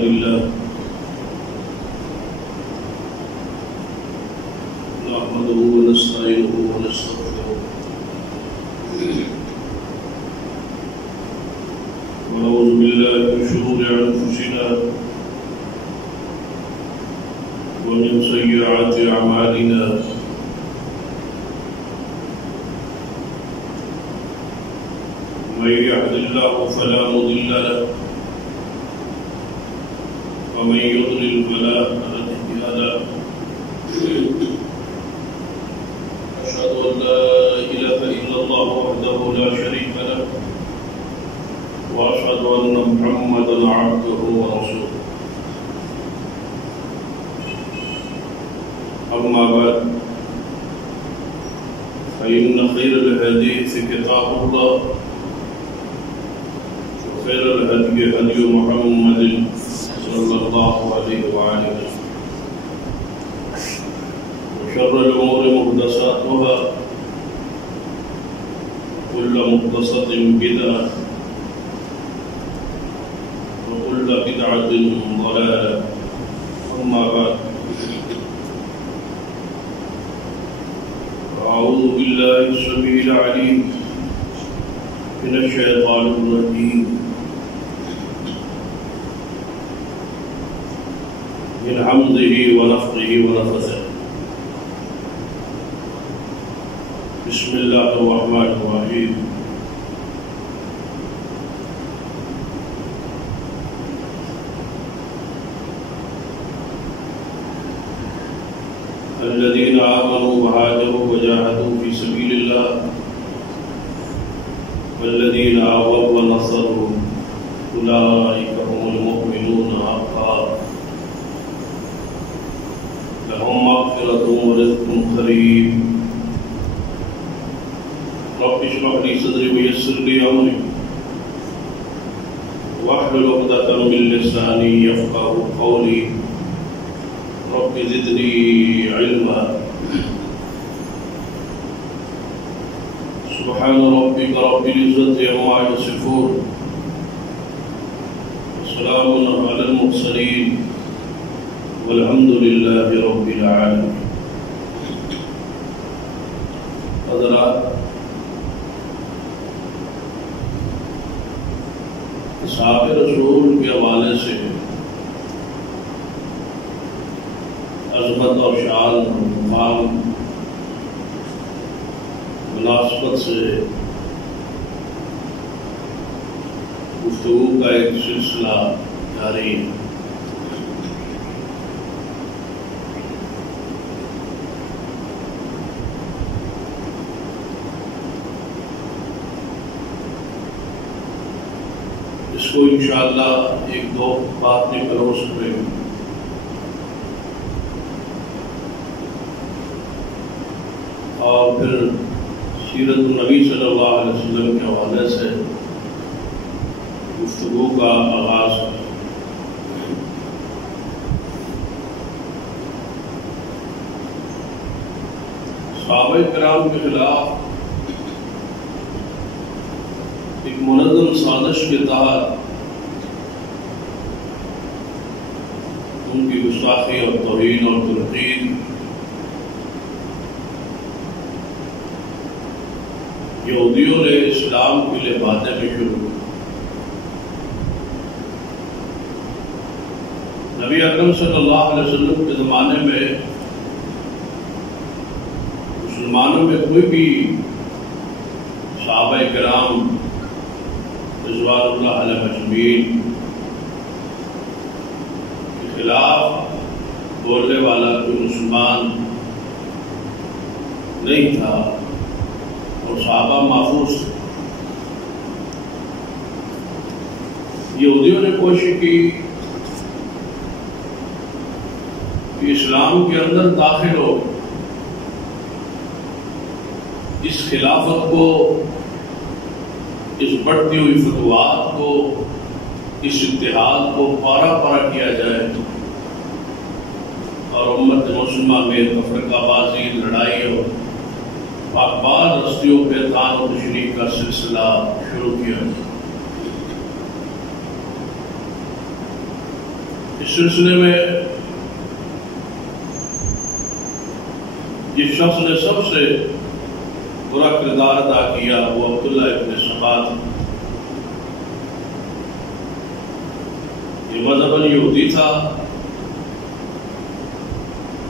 لله نحمده ونستعينه ونستغفره ونعوذ بالله من شرور أنفسنا ومن سيئات أعمالنا من يهد الله فلا مضل له ومن يضلل فلا هادي له أشهد أن لا إله إلا الله وحده لا شريك له وأشهد أن محمدا عبده ورسوله أما بعد فإن خير الحديث كتاب الله وخير الهدي هدي محمد صلى الله عليه وآله وسلم وشر الأمور محدثاتها كل محدثة بدعة وكل بدعة ضلالة أما بعد أعوذ بالله السميع العليم من الشيطان الرجيم من حمده ونفخه ونفثه بسم الله الرحمن الرحيم الذين آمنوا وهاجروا وجاهدوا في سبيل الله والذين آووا ونصروا أولئك هم المؤمنون حقا لهم مغفرة ورزق كريم رب اشرح لي صدري ويسر لي أمري واحلل عقدة من لساني يفقهوا قولي رب زدني علما سبحان ربك رب العزة عما يصفون وسلام على المرسلين والحمد لله رب العالمين. حضرات، اصحاب رسول کے حوالے سے عظمت اور شان اور مقام مناسبت سے گفتگو کا ایک سلسلہ جاری ہے. اس کو انشاءاللہ ایک دو بات میں پروس کریں گے. اور پھر سیرت النبی صلی اللہ علیہ وسلم کے حوالے سے گفتگو کا آغاز ہے. صحابہ کرام کے خلاف ایک منظم سازش کے تحت ان کی گستاخی اور توہین اور تنقید یہودیوں نے اسلام کے لیے باتیں بھی شروع کی. نبی اکرم صلی اللہ علیہ وسلم کے زمانے میں مسلمانوں میں کوئی بھی صحابہ کرام رضوان اللہ علیہ مجمعین کے خلاف بولنے والا کوئی مسلمان نہیں تھا اور صحابہ محفوظ تھے. یہودیوں نے کوشش کی کہ اسلام کے اندر داخل ہو اس خلافت کو، اس بڑھتی ہوئی فتوحات کو، اس اتحاد کو پارا پارا کیا جائے اور امت مسلمہ میں تفرقہ بازی، لڑائی اور پاکباز ہستیوں پہ طعن و تشنیع کا سلسلہ شروع کیا. اس سلسلے میں جس شخص نے سب سے برا کردار ادا کیا وہ عبداللہ ابن سبا تھا۔ یہ مذہباً یہودی تھا،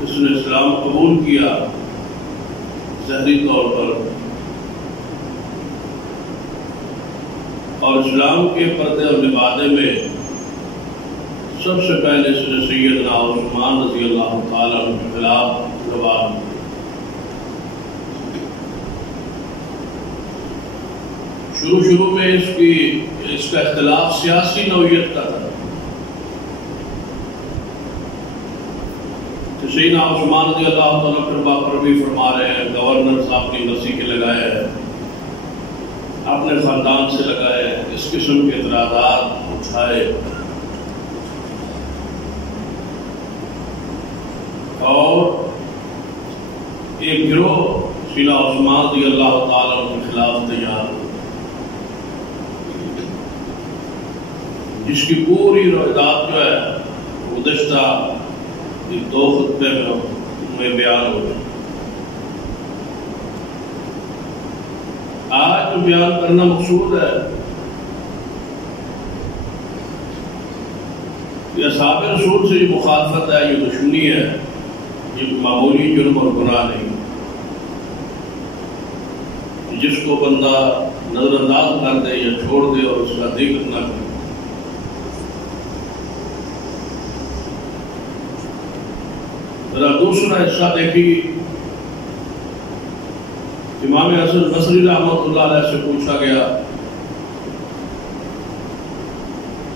اس نے اسلام قبول کیا ظاہری طور پر، اور اسلام کے پردے اور لبادے میں سب سے پہلے اس نے سیدنا عثمان رضی اللہ تعالیٰ عنہ کے خلاف زبان دی۔ شروع میں اس کا اختلاف سیاسی نوعیت کا تھا کہ سیدنا عثمان رضی اللہ تعالیٰ پر بھی فرما رہے ہیں، گورنر صاحب اپنی مرضی کے لگائے ہیں، اپنے خاندان سے لگائے، اس قسم کے اعتراضات اٹھائے، اور ایک گروہ سیدنا عثمان رضی اللہ تعالیٰ عنہ کے خلاف تیار ہو، جس کی پوری روایات جو ہے گزشتہ 2 خطبے میں بیان ہو گئی۔ آج جو بیان کرنا مقصود ہے یہ اصحاب رسول سے یہ مخالفت ہے، یہ دشمنی ہے، یہ معمولی جرم اور گناہ نہیں، جس کو بندہ نظر انداز کر دے یا چھوڑ دے اور اس کا ذکر نہ کرے۔ ذرا دوسرا حصہ دیکھی، امام حسن بصری رحمۃ اللہ علیہ سے پوچھا گیا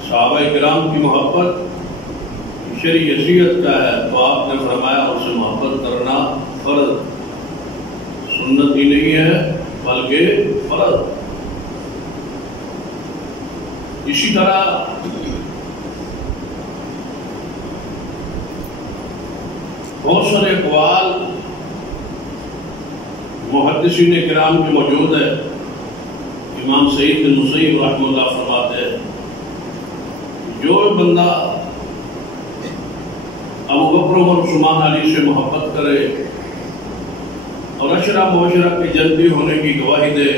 صحابہ کرام کی محبت شرعی حیثیت کا ہے، تو آپ نے فرمایا اس سے محبت کرنا فرض، سنت ہی نہیں ہے بلکہ فرض۔ اسی طرح بہت سارے اقوال محدثین کرام کے موجود ہے۔ امام سعید بن مسیب رحمہ اللہ فرماتے ہیں جو بندہ ابو بکر عمر عثمان علی سے محبت کرے اور عشرہ مبشرہ کے جنتی ہونے کی گواہی دے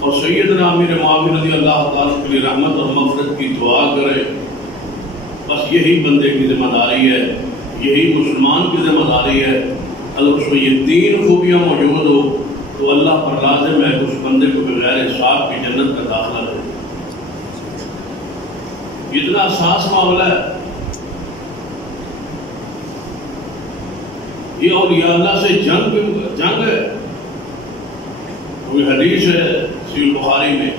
اور سیدنا امیر معاویہ رضی اللہ تعالیٰ کے لیے رحمت اور مغفرت کی دعا کرے، بس یہی بندے کی ذمہ داری ہے، یہی مسلمان کی ذمہ داری ہے۔ اگر اس میں یہ 3 خوبیاں موجود ہو تو اللہ پر لازم ہے کہ اس بندے کو بغیر حساب کی جنت کا داخلہ دے۔ اتنا حساس معاملہ ہے، یہ اولیاء اللہ سے جنگ ہے۔ کوئی حدیث ہے صحیح بخاری میں،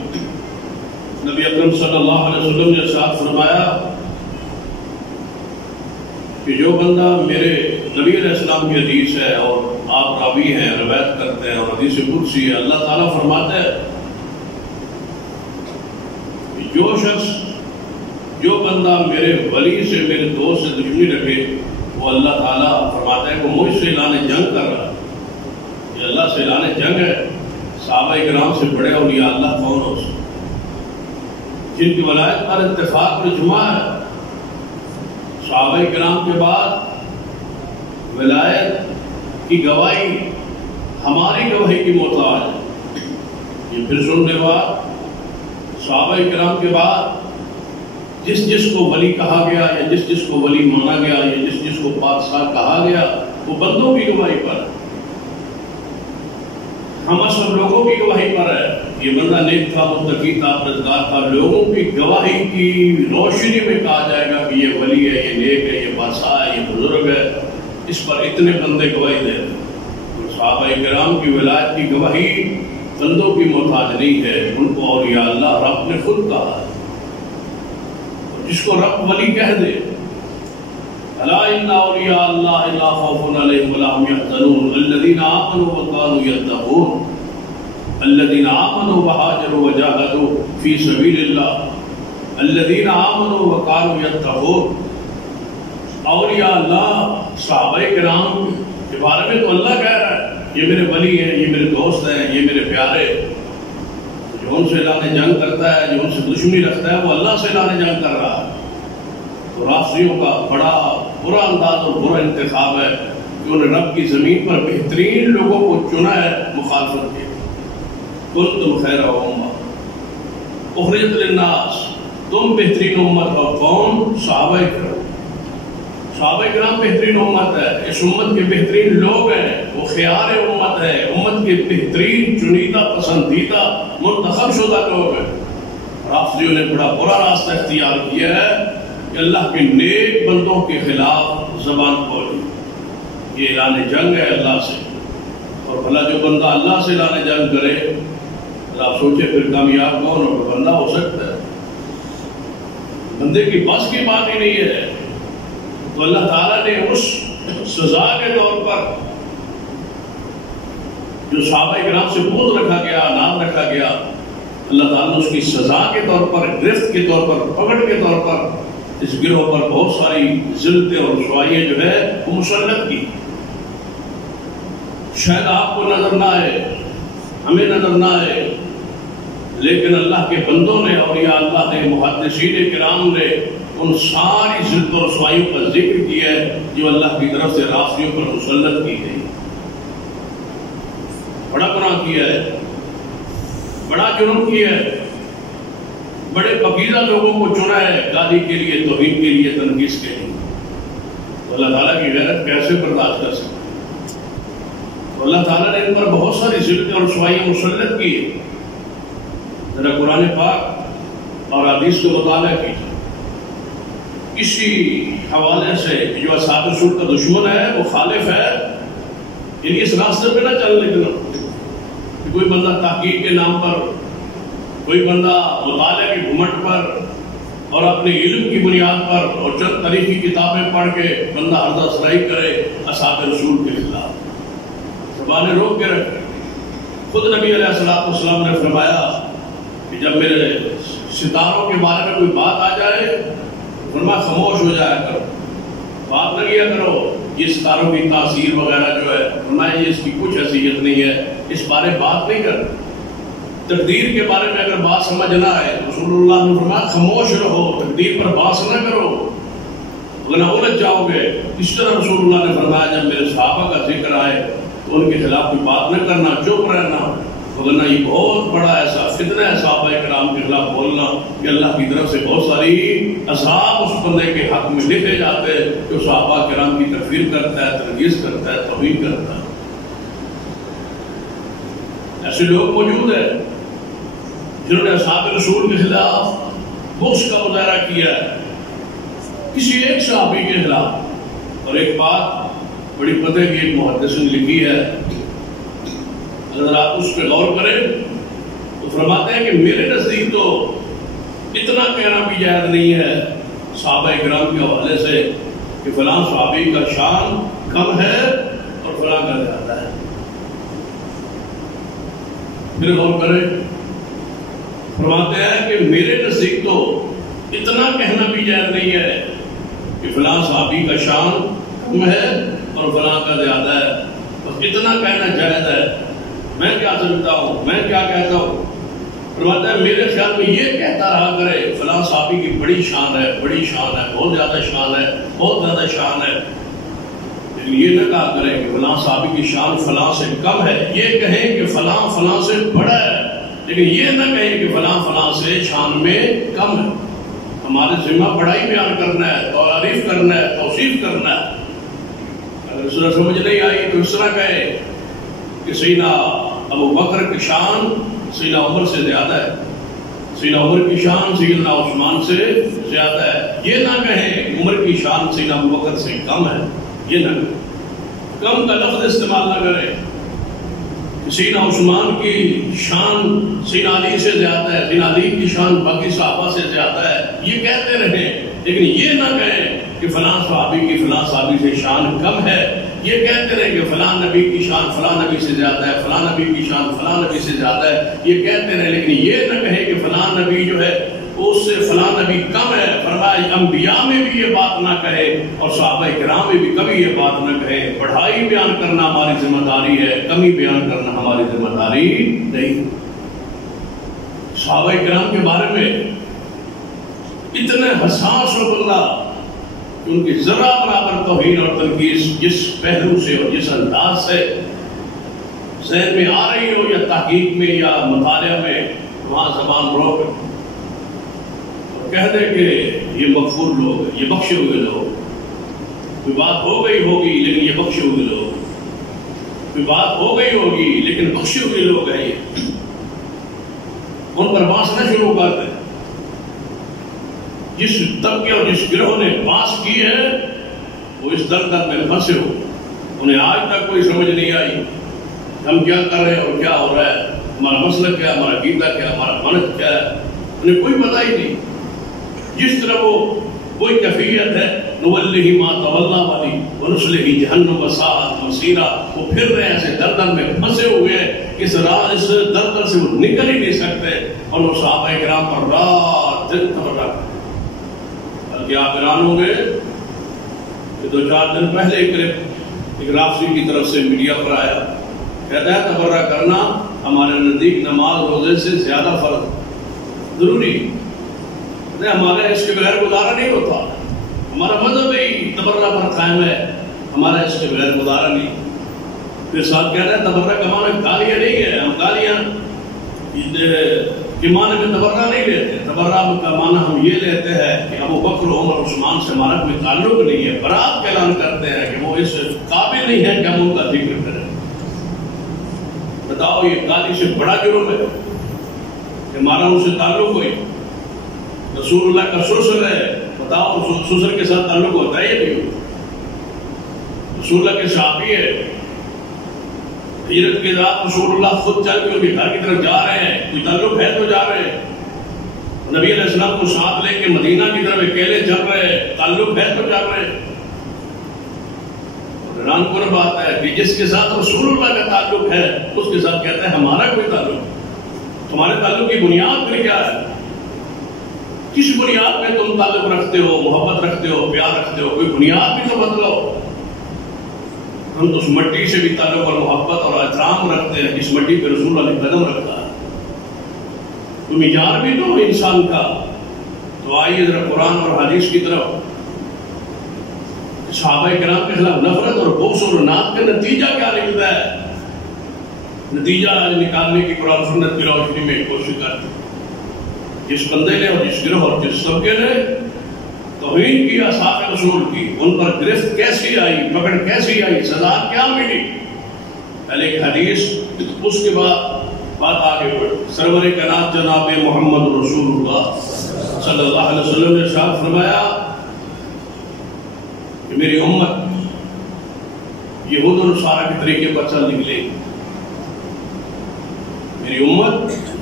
نبی اکرم صلی اللہ علیہ وسلم نے ارشاد فرمایا کہ جو بندہ میرے نبی علیہ السلام کی حدیث ہے اور آپ راوی ہیں، روایت کرتے ہیں اور حدیث قدسی ہے، اللہ تعالیٰ فرماتا ہے کہ جو بندہ میرے ولی سے، میرے دوست سے دشمنی رکھے، وہ اللہ تعالیٰ فرماتا ہے کہ مجھ سے اعلان جنگ کر رہا ہے۔ یہ اللہ سے اعلان جنگ ہے۔ صحابہ کرام سے بڑے اولیاء اللہ کون ہو سکتے جن کی ولایت پر اتفاق اور اجماع ہے؟ صحابہ کرام کے بعد ولایت کی گواہی ہماری گواہی کی محتاج ہے۔ یہ پھر سننے بعد صحابہ کرام کے بعد جس کو ولی کہا گیا یا جس کو ولی مانا گیا یا جس کو بادشاہ کہا گیا وہ بندوں کی گواہی پر ہے، ہم سب لوگوں کی گواہی پر ہے۔ یہ بندہ نیک تھا، متقی تھا، پرہیزگار تھا، لوگوں کی گواہی کی روشنی میں کہا جائے گا کہ یہ ولی ہے، یہ نیک ہے، یہ بادشاہ ہے، یہ بزرگ ہے، اس پر اتنے بندے گواہی دے۔ صحابہ کرام کی ولایت کی گواہی بندوں کی محتاج نہیں ہے، ان کو اولیاء اللہ رب نے خود کہا ہے۔ جس کو رب ولی کہہ دے، الا ان اولیاء اللہ لا خوف علیہم ولا هم يحزنون الذين آمنوا وكانوا يتقون الذين آمنوا وهاجروا وجاهدوا في سبيل الله الذين آمنوا وكانوا يتقون۔ اولیاء اللہ صحابہ کرام کے بارے میں تو اللہ کہہ رہا ہے یہ میرے ولی ہیں، یہ میرے دوست ہیں، یہ میرے پیارے۔ جو ان سے اعلان جنگ کرتا ہے، جو ان سے دشمنی رکھتا ہے، وہ اللہ سے اعلان جنگ کر رہا ہے۔ تو رافضیوں کا بڑا برا انداز اور برا انتخاب ہے کہ انہوں نے رب کی زمین پر بہترین لوگوں کو چنا ہے مخالفت کے. کنتم خیر امہ اخرجت للناس، تم بہترین امت ہو. کون؟ صحابہ کرام. صحابہ کرام بہترین امت ہے، اس امت کے بہترین لوگ ہیں، وہ خیار امت ہے، امت کے بہترین چنیدہ پسندیدہ منتخب شدہ لوگ ہیں. رافضیوں نے بڑا برا راستہ اختیار کیا ہے کہ اللہ کے نیک بندوں کے خلاف زبان کھولی. یہ اعلان جنگ ہے اللہ سے، اور بھلا جو بندہ اللہ سے اعلان جنگ کرے، آپ سوچے پھر کامیاب کون اور بندہ ہو سکتا ہے؟ بندے کی بس کی بات ہی نہیں ہے. تو اللہ تعالیٰ نے اس سزا کے طور پر جو صحابہ کرام سے بغض رکھا گیا، نام رکھا گیا، اللہ تعالیٰ نے اس کی سزا کے طور پر، گرفت کے طور پر، پکڑ کے طور پر اس گروہ پر بہت ساری ذلتیں اور رسوائیاں جو ہے وہ مسلط کی. شاید آپ کو نظر نہ آئے، ہمیں نظر نہ آئے، لیکن اللہ کے بندوں نے، اولیاء اللہ نے، محدثین کرام نے ان ساری ذلت و رسوائیوں کا ذکر کیا ہے جو اللہ کی طرف سے رافضیوں پر مسلط کی گئی. بڑا گناہ کیا ہے، بڑا جرم کیا ہے، بڑے پاکیزہ لوگوں کو چنا ہے گالی کے لیے، توہین کے لیے، تنقیص کے لیے. تو اللہ تعالیٰ کی غیرت کیسے برداشت کر سکتے؟ تو اللہ تعالیٰ نے ان پر بہت ساری ذلتیں اور رسوائیاں مسلط کی. ذرا قرآن پاک اور حدیث کو مطالعہ کیجیے. اسی حوالے سے جو اصحاب رسول کا دشمن ہے، وہ خالف ہے، یعنی اس راستے پہ نہ چلنے دینا. کوئی بندہ تحقیق کے نام پر، کوئی بندہ مطالعہ کے گھمنڈ پر اور اپنے علم کی بنیاد پر اور چند تاریخی کتابیں پڑھ کے بندہ عرضہ سرائی کرے اصحاب رسول کے خلاف، زبانیں روک کے رکھے. خود نبی علیہ السلام نے فرمایا کہ جب میرے ستاروں کے بارے میں کوئی بات آ جائے، فرمایا خاموش ہو جایا کرو، بات نہ کیا کرو. یہ ستاروں کی تاثیر وغیرہ جو ہے، فرمایا یہ اس کی کچھ حیثیت نہیں ہے، اس بارے بات نہیں کر. تقدیر کے بارے میں اگر بات سمجھ نہ آئے، رسول اللہ نے فرمایا خاموش رہو، تقدیر پر بات نہ کرو ورنہ الجھ جاؤ گے. اس طرح رسول اللہ نے فرمایا جب میرے صحابہ کا ذکر آئے تو ان کے خلاف کوئی بات نہ کرنا، چپ رہنا، ورنہ یہ بہت بڑا ایسا فتنہ ہے صحابہ کرام کے خلاف بولنا کہ اللہ کی طرف سے بہت ساری عذاب اس بندے کے حق میں لکھے جاتے ہیں جو صحابہ کرام کی تکفیر کرتا ہے، تنقیص کرتا ہے، توہین کرتا ہے. ایسے لوگ موجود ہیں جنہوں نے اصحاب رسول کے خلاف بغض کا مظاہرہ کیا ہے، کسی ایک صحابی کے خلاف. اور ایک بات بڑی پتہ کی ایک محدث نے لکھی ہے، اگر آپ اس پہ غور کریں تو فرماتے ہیں کہ میرے نزدیک تو اتنا کہنا بھی جائز نہیں ہے صحابہ کرام کے حوالے سے کہ فلاں صحابی کا شان کم ہے اور فلاں کا زیادہ ہے. پھر غور کریں، فرماتے ہیں کہ میرے نزدیک تو اتنا کہنا بھی جائز نہیں ہے کہ فلاں صحابی کا شان کم ہے اور فلاں کا زیادہ ہے. بس اتنا کہنا جائز ہے. میں کیا سمجھتا ہوں، میں کیا کہتا ہوں؟ فرماتا ہے میرے خیال میں یہ کہتا رہا کرے فلاں صحابی کی بڑی شان ہے، بڑی شان ہے، بہت زیادہ شان ہے، بہت زیادہ شان ہے. لیکن یہ نہ کہا کرے کہ فلاں صحابی کی شان فلاں سے کم ہے. یہ کہیں کہ فلاں فلاں سے بڑا ہے، لیکن یہ نہ کہیں کہ فلاں فلاں سے شان میں کم ہے. ہمارے ذمہ بڑائی بیان کرنا ہے، تعریف کرنا ہے، توصیف کرنا ہے. اگر اس طرح سمجھ نہیں آئی تو اس طرح کہے کہ سیدنا ابو بکر کی شان سیدنا عمر سے زیادہ ہے، سیدنا عمر کی شان سیدنا عثمان سے زیادہ ہے. یہ نہ کہیں عمر کی شان سیدنا ابو بکر سے کم ہے، یہ نہ کہیں. کم کا لفظ استعمال نہ کریں. سیدنا عثمان کی شان سیدنا علی سے زیادہ ہے، سیدنا علی کی شان باقی صحابہ سے زیادہ ہے، یہ کہتے رہیں. لیکن یہ نہ کہیں کہ فلاں صحابی کی فلاں صحابی سے شان کم ہے. یہ کہتے رہیں کہ فلاں نبی کی شان فلاں نبی سے زیادہ ہے، فلاں نبی کی شان فلاں نبی سے زیادہ ہے. یہ کہتے رہیں، لیکن یہ نہ کہیں کہ فلاں نبی جو ہے اس سے فلاں نبی کم ہے. فرمایا انبیاء میں بھی یہ بات نہ کہے اور صحابہ کرام میں بھی کبھی یہ بات نہ کہے. بڑھائی بیان کرنا ہماری ذمہ داری ہے، کمی بیان کرنا ہماری ذمہ داری نہیں. صحابہ کرام کے بارے میں اتنے حساس و بندہ ان کی ذرا برابر توہین اور تنقید جس پہلو سے اور جس انداز سے ذہن میں آ رہی ہو یا تحقیق میں یا مطالعہ میں، وہاں زبان روک اور کہہ دے کہ یہ مغفور لوگ ہیں، یہ بخشے ہوئے لوگ، کوئی بات ہو گئی ہوگی لیکن یہ بخشے ہوئے لوگ، کوئی بات ہو گئی ہوگی لیکن بخشے ہوئے لوگ ہیں، یہ ان پر بانسنا شروع کر دیں۔ جس طبقے اور جس گروہ نے باس کی ہے وہ اس دلدل میں پھنسے ہو، انہیں آج تک کوئی سمجھ نہیں آئی ہم کیا کر رہے ہیں اور کیا ہو رہا ہے، ہمارا مسلک کیا، ہمارا عقیدہ کیا، ہمارا منہج کیا ہے، انہیں کوئی پتہ ہی نہیں۔ جس طرح وہ کوئی کیفیت ہے نولہ ما تولی والی ونصلہ جہنم وساءت مصیرا، وہ پھر رہے ایسے دلدل میں پھنسے ہوئے ہیں، اس دلدل سے وہ نکل ہی نہیں سکتے، اور وہ صحابہ کرام پر رات دن تبرہ، بلکہ آپ حیران ہوں گے کہ 2-4 دن پہلے ایک رافضی کی طرف سے میڈیا پر آیا، کہتا ہے تبرہ کرنا ہمارے نزدیک نماز روزے سے زیادہ فرض ضروری، ہمارا اس کے بغیر گزارا نہیں ہوتا، ہمارا مذہب ہی تبرہ پر قائم ہے، ہمارا اس کے بغیر گزارا نہیں۔ پھر ساتھ کہہ رہے ہیں تبرہ کا معنی گالیاں نہیں ہے، ہم گالیاں کے معنی میں تبرہ نہیں لیتے، تبرہ کا معنی ہم یہ لیتے ہیں کہ ابو بکر عمر عثمان سے ہمارا کوئی تعلق نہیں ہے، برات کا اعلان کرتے ہیں کہ وہ اس قابل نہیں ہے کہ ہم ان کا ذکر کریں۔ بتاؤ یہ گالی سے بڑا جرم ہے کہ ہمارا ان سے تعلق ہوئی، رسول اللہ کا سسر ہے، بتاؤ سسر کے ساتھ تعلق ہوتا ہے یا نہیں ہوتا؟ رسول اللہ کے صحابی ہے، ہجرت کے رات رسول اللہ خود چل کے ان کے گھر کی طرف جا رہے ہیں، کوئی تعلق ہے تو جا رہے ہیں، نبی علیہ السلام کو ساتھ لے کے مدینہ کی طرف اکیلے چل رہے ہیں، تعلق ہے تو جا رہے ہیں۔ حیران کن بات ہے کہ جس کے ساتھ رسول اللہ کا تعلق ہے اس کے ساتھ کہتا ہے ہمارا کوئی تعلق، تمہارے تعلق کی بنیاد پھر کیا ہے؟ کس بنیاد پہ تم تعلق رکھتے ہو، محبت رکھتے ہو، پیار رکھتے ہو؟ کوئی بنیاد بھی تو بدلو۔ ہم تو اس مٹی سے بھی تعلق اور محبت اور احترام رکھتے ہیں جس مٹی پہ رسول اللہ نے قدم رکھا ہے، کوئی معیار بھی تو انسان کا۔ تو آئیے ذرا قرآن اور حدیث کی طرف۔ صحابہ کرام کے خلاف نفرت اور بغض اور عناد کا نتیجہ کیا نکلتا ہے؟ نتیجہ نکالنے کی قرآن سنت کی روشنی میں کوشش کرتے ہیں۔ جس بندے نے اور جس گروہ اور جس طبقے نے توہین کی اصحاب رسول کی، ان پر گرفت کیسی آئی، پکڑ کیسی آئی، سزا کیا ملی؟ پہلے ایک حدیث، اس کے بعد بات آگے بڑھ۔ سرور کائنات جناب محمد رسول اللہ صلی اللہ علیہ وسلم نے ارشاد فرمایا کہ میری امت یہود و نصارہ کے طریقے پر چل نکلے گی، میری امت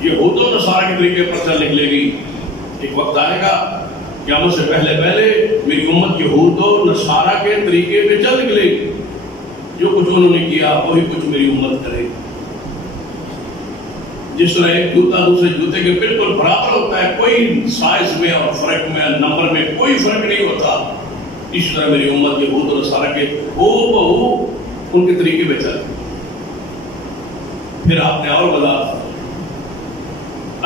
یہود و نصارہ کے طریقے پر چل نکلے گی۔ ایک وقت آئے گا قیامت سے پہلے میری امت یہود و نصارہ کے طریقے پہ چل نکلے گی، جو کچھ انہوں نے کیا وہی کچھ میری امت کرے گی۔ جس طرح ایک جوتا دوسرے جوتے کے بالکل برابر ہوتا ہے، کوئی سائز میں اور فرق میں نمبر میں کوئی فرق نہیں ہوتا، اس طرح میری امت یہود و نصارہ کے ہو بہو ان کے طریقے پہ چل۔ پھر آپ نے اور وضاحت،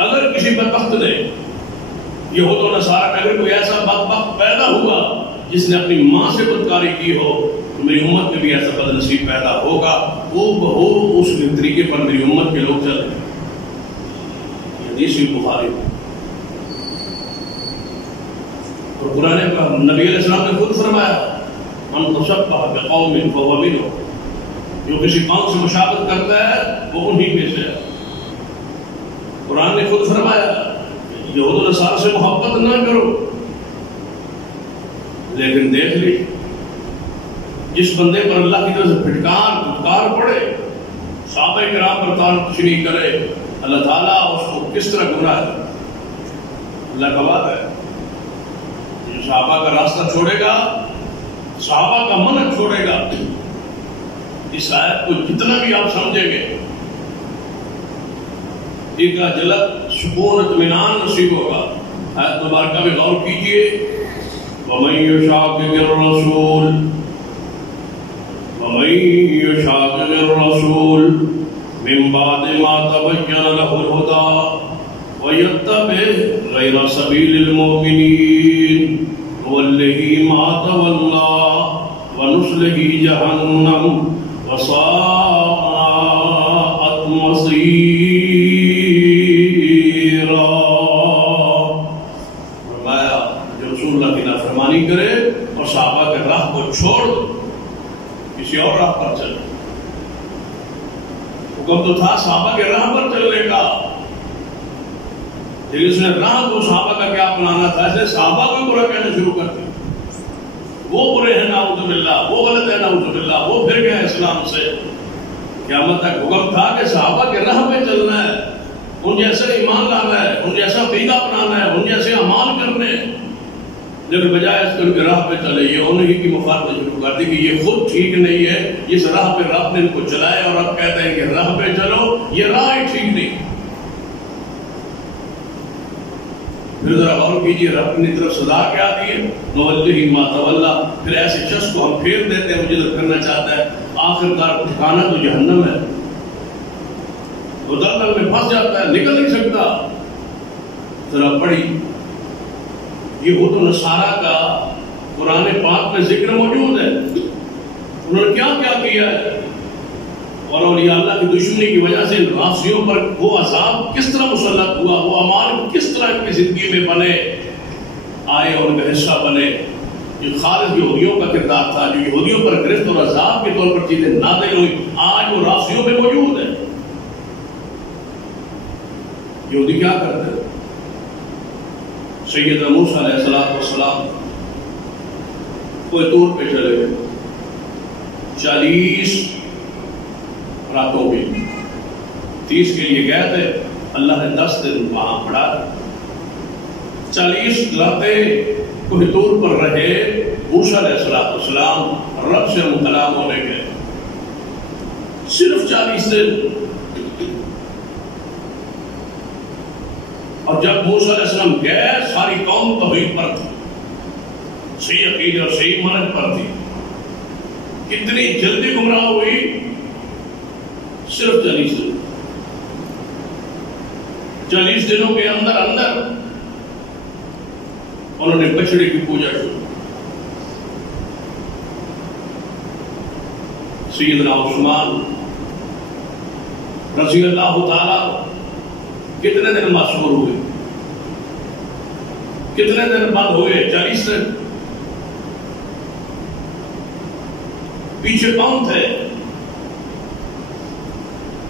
اگر کسی بدبخت نے یہود و نصارہ میں اگر کوئی ایسا بدبخت پیدا ہوا جس نے اپنی ماں سے بدکاری کی ہو تو میری امت میں بھی ایسا بد نصیب پیدا ہوگا، وہ بہو اس طریقے پر میری امت کے لوگ چل رہے ہیں۔ حدیث بخاری اور قرآن پر نبی علیہ السلام نے خود فرمایا من تشبہ بقوم فہو منہم، جو کسی قوم سے مشابہت کرتا ہے وہ انہی میں سے ہے۔ قرآن نے خود فرمایا یہود و نصارہ سے محبت نہ کرو، لیکن دیکھ لی جس بندے پر اللہ کی طرف سے پھٹکار پڑے، صحابہ کرام پر تان تشریح کرے، اللہ تعالیٰ اس کو کس طرح گمراہ ہے۔ اللہ کا وعدہ ہے جو صحابہ کا راستہ چھوڑے گا، صحابہ کا منہج چھوڑے گا، اس آیت کو جتنا بھی آپ سمجھیں گے ایک کا جلد سکون اطمینان نصیب ہوگا۔ آیت مبارکہ میں غور کیجئے، وَمَن يُشَاقِقِ الرَّسُولَ وَمَن يُشَاقِقِ الرَّسُولَ مِن بَعْدِ مَا تَبَيَّنَ لَهُ الْهُدَىٰ وَيَتَّبِعْ غَيْرَ سَبِيلِ الْمُؤْمِنِينَ نولہ ما تولی ونصلہ جہنم وساءت مصیرا۔ فرمایا جو رسول اللہ کی نافرمانی کرے اور صحابہ کے راہ کو چھوڑ کسی اور راہ پر چلے۔ حکم تو تھا صحابہ کے راہ پر چلنے کا، لیکن اس نے راہ کو صحابہ کا کیا اپنانا تھا، ایسے صحابہ کو برا کہنا شروع کر دیا، وہ برے ہیں نعوذ باللہ، وہ غلط ہے نعوذ باللہ، وہ پھر گئے اسلام سے۔ قیامت تک حکم تھا کہ صحابہ کے راہ پہ چلنا ہے، ان جیسے ایمان لانا ہے، ان جیسا عقیدہ اپنانا ہے، ان جیسے اعمال کرنے، لیکن بجائے اس کے راہ پہ چلے یہ انہی کی مخالفت شروع کر دی کہ یہ خود ٹھیک نہیں ہے، اس راہ پہ رب نے ان کو چلائے اور اب کہتے ہیں کہ راہ پہ چلو، یہ راہ ہی ٹھیک نہیں۔ پھر ذرا غور کیجیے رب کی طرف سزا کیا دی ہے، نولہ ما تولی۔ پھر ایسے شخص کو ہم پھیر دیتے ہیں وہ جدھر کرنا چاہتا ہے، آخر کار ٹھکانا تو جہنم ہے، وہ دلدل میں پھنس جاتا ہے، نکل نہیں سکتا۔ ذرا پڑھی یہود و نصارہ کا قرآن پاک میں ذکر موجود ہے، انہوں نے کیا کیا کیا ہے، اور اولیاء اللہ کی دشمنی کی وجہ سے رافضیوں پر وہ عذاب کس طرح مسلط ہوا، وہ اعمال کس طرح کی زندگی میں بنے آئے اور ان کا حصہ بنے، جو خالص یہودیوں کا کردار تھا، جو یہودیوں پر گرفت اور عذاب کے طور پر چیزیں نازل ہوئی، آج وہ رافضیوں میں موجود ہے۔ یہودی کیا کرتے ہیں، سیدنا موسیٰ علیہ السلام کوئی طور پہ چلے گئے، 40 راتوں میں 30 کے لیے گئے تھے، اللہ نے 10 دن وہاں پڑھا، 40 راتیں کوئی طور پر رہے، موسیٰ علیہ السلام رب سے کلام ہونے گئے، صرف 40 دن۔ اور جب موسیٰ علیہ السلام گئے ساری قوم توحید پر تھی، صحیح عقیدے اور صحیح منہج پر تھی، کتنی جلدی گمراہ ہوئی، صرف 40 دن۔ 40 دنوں کے اندر انہوں نے بچڑے کی پوجا شروع۔ سیدنا عثمان رضی اللہ تعالی کتنے دن معصور ہوئے، کتنے دن بند ہوئے، 40 دن۔ پیچھے کون تھے؟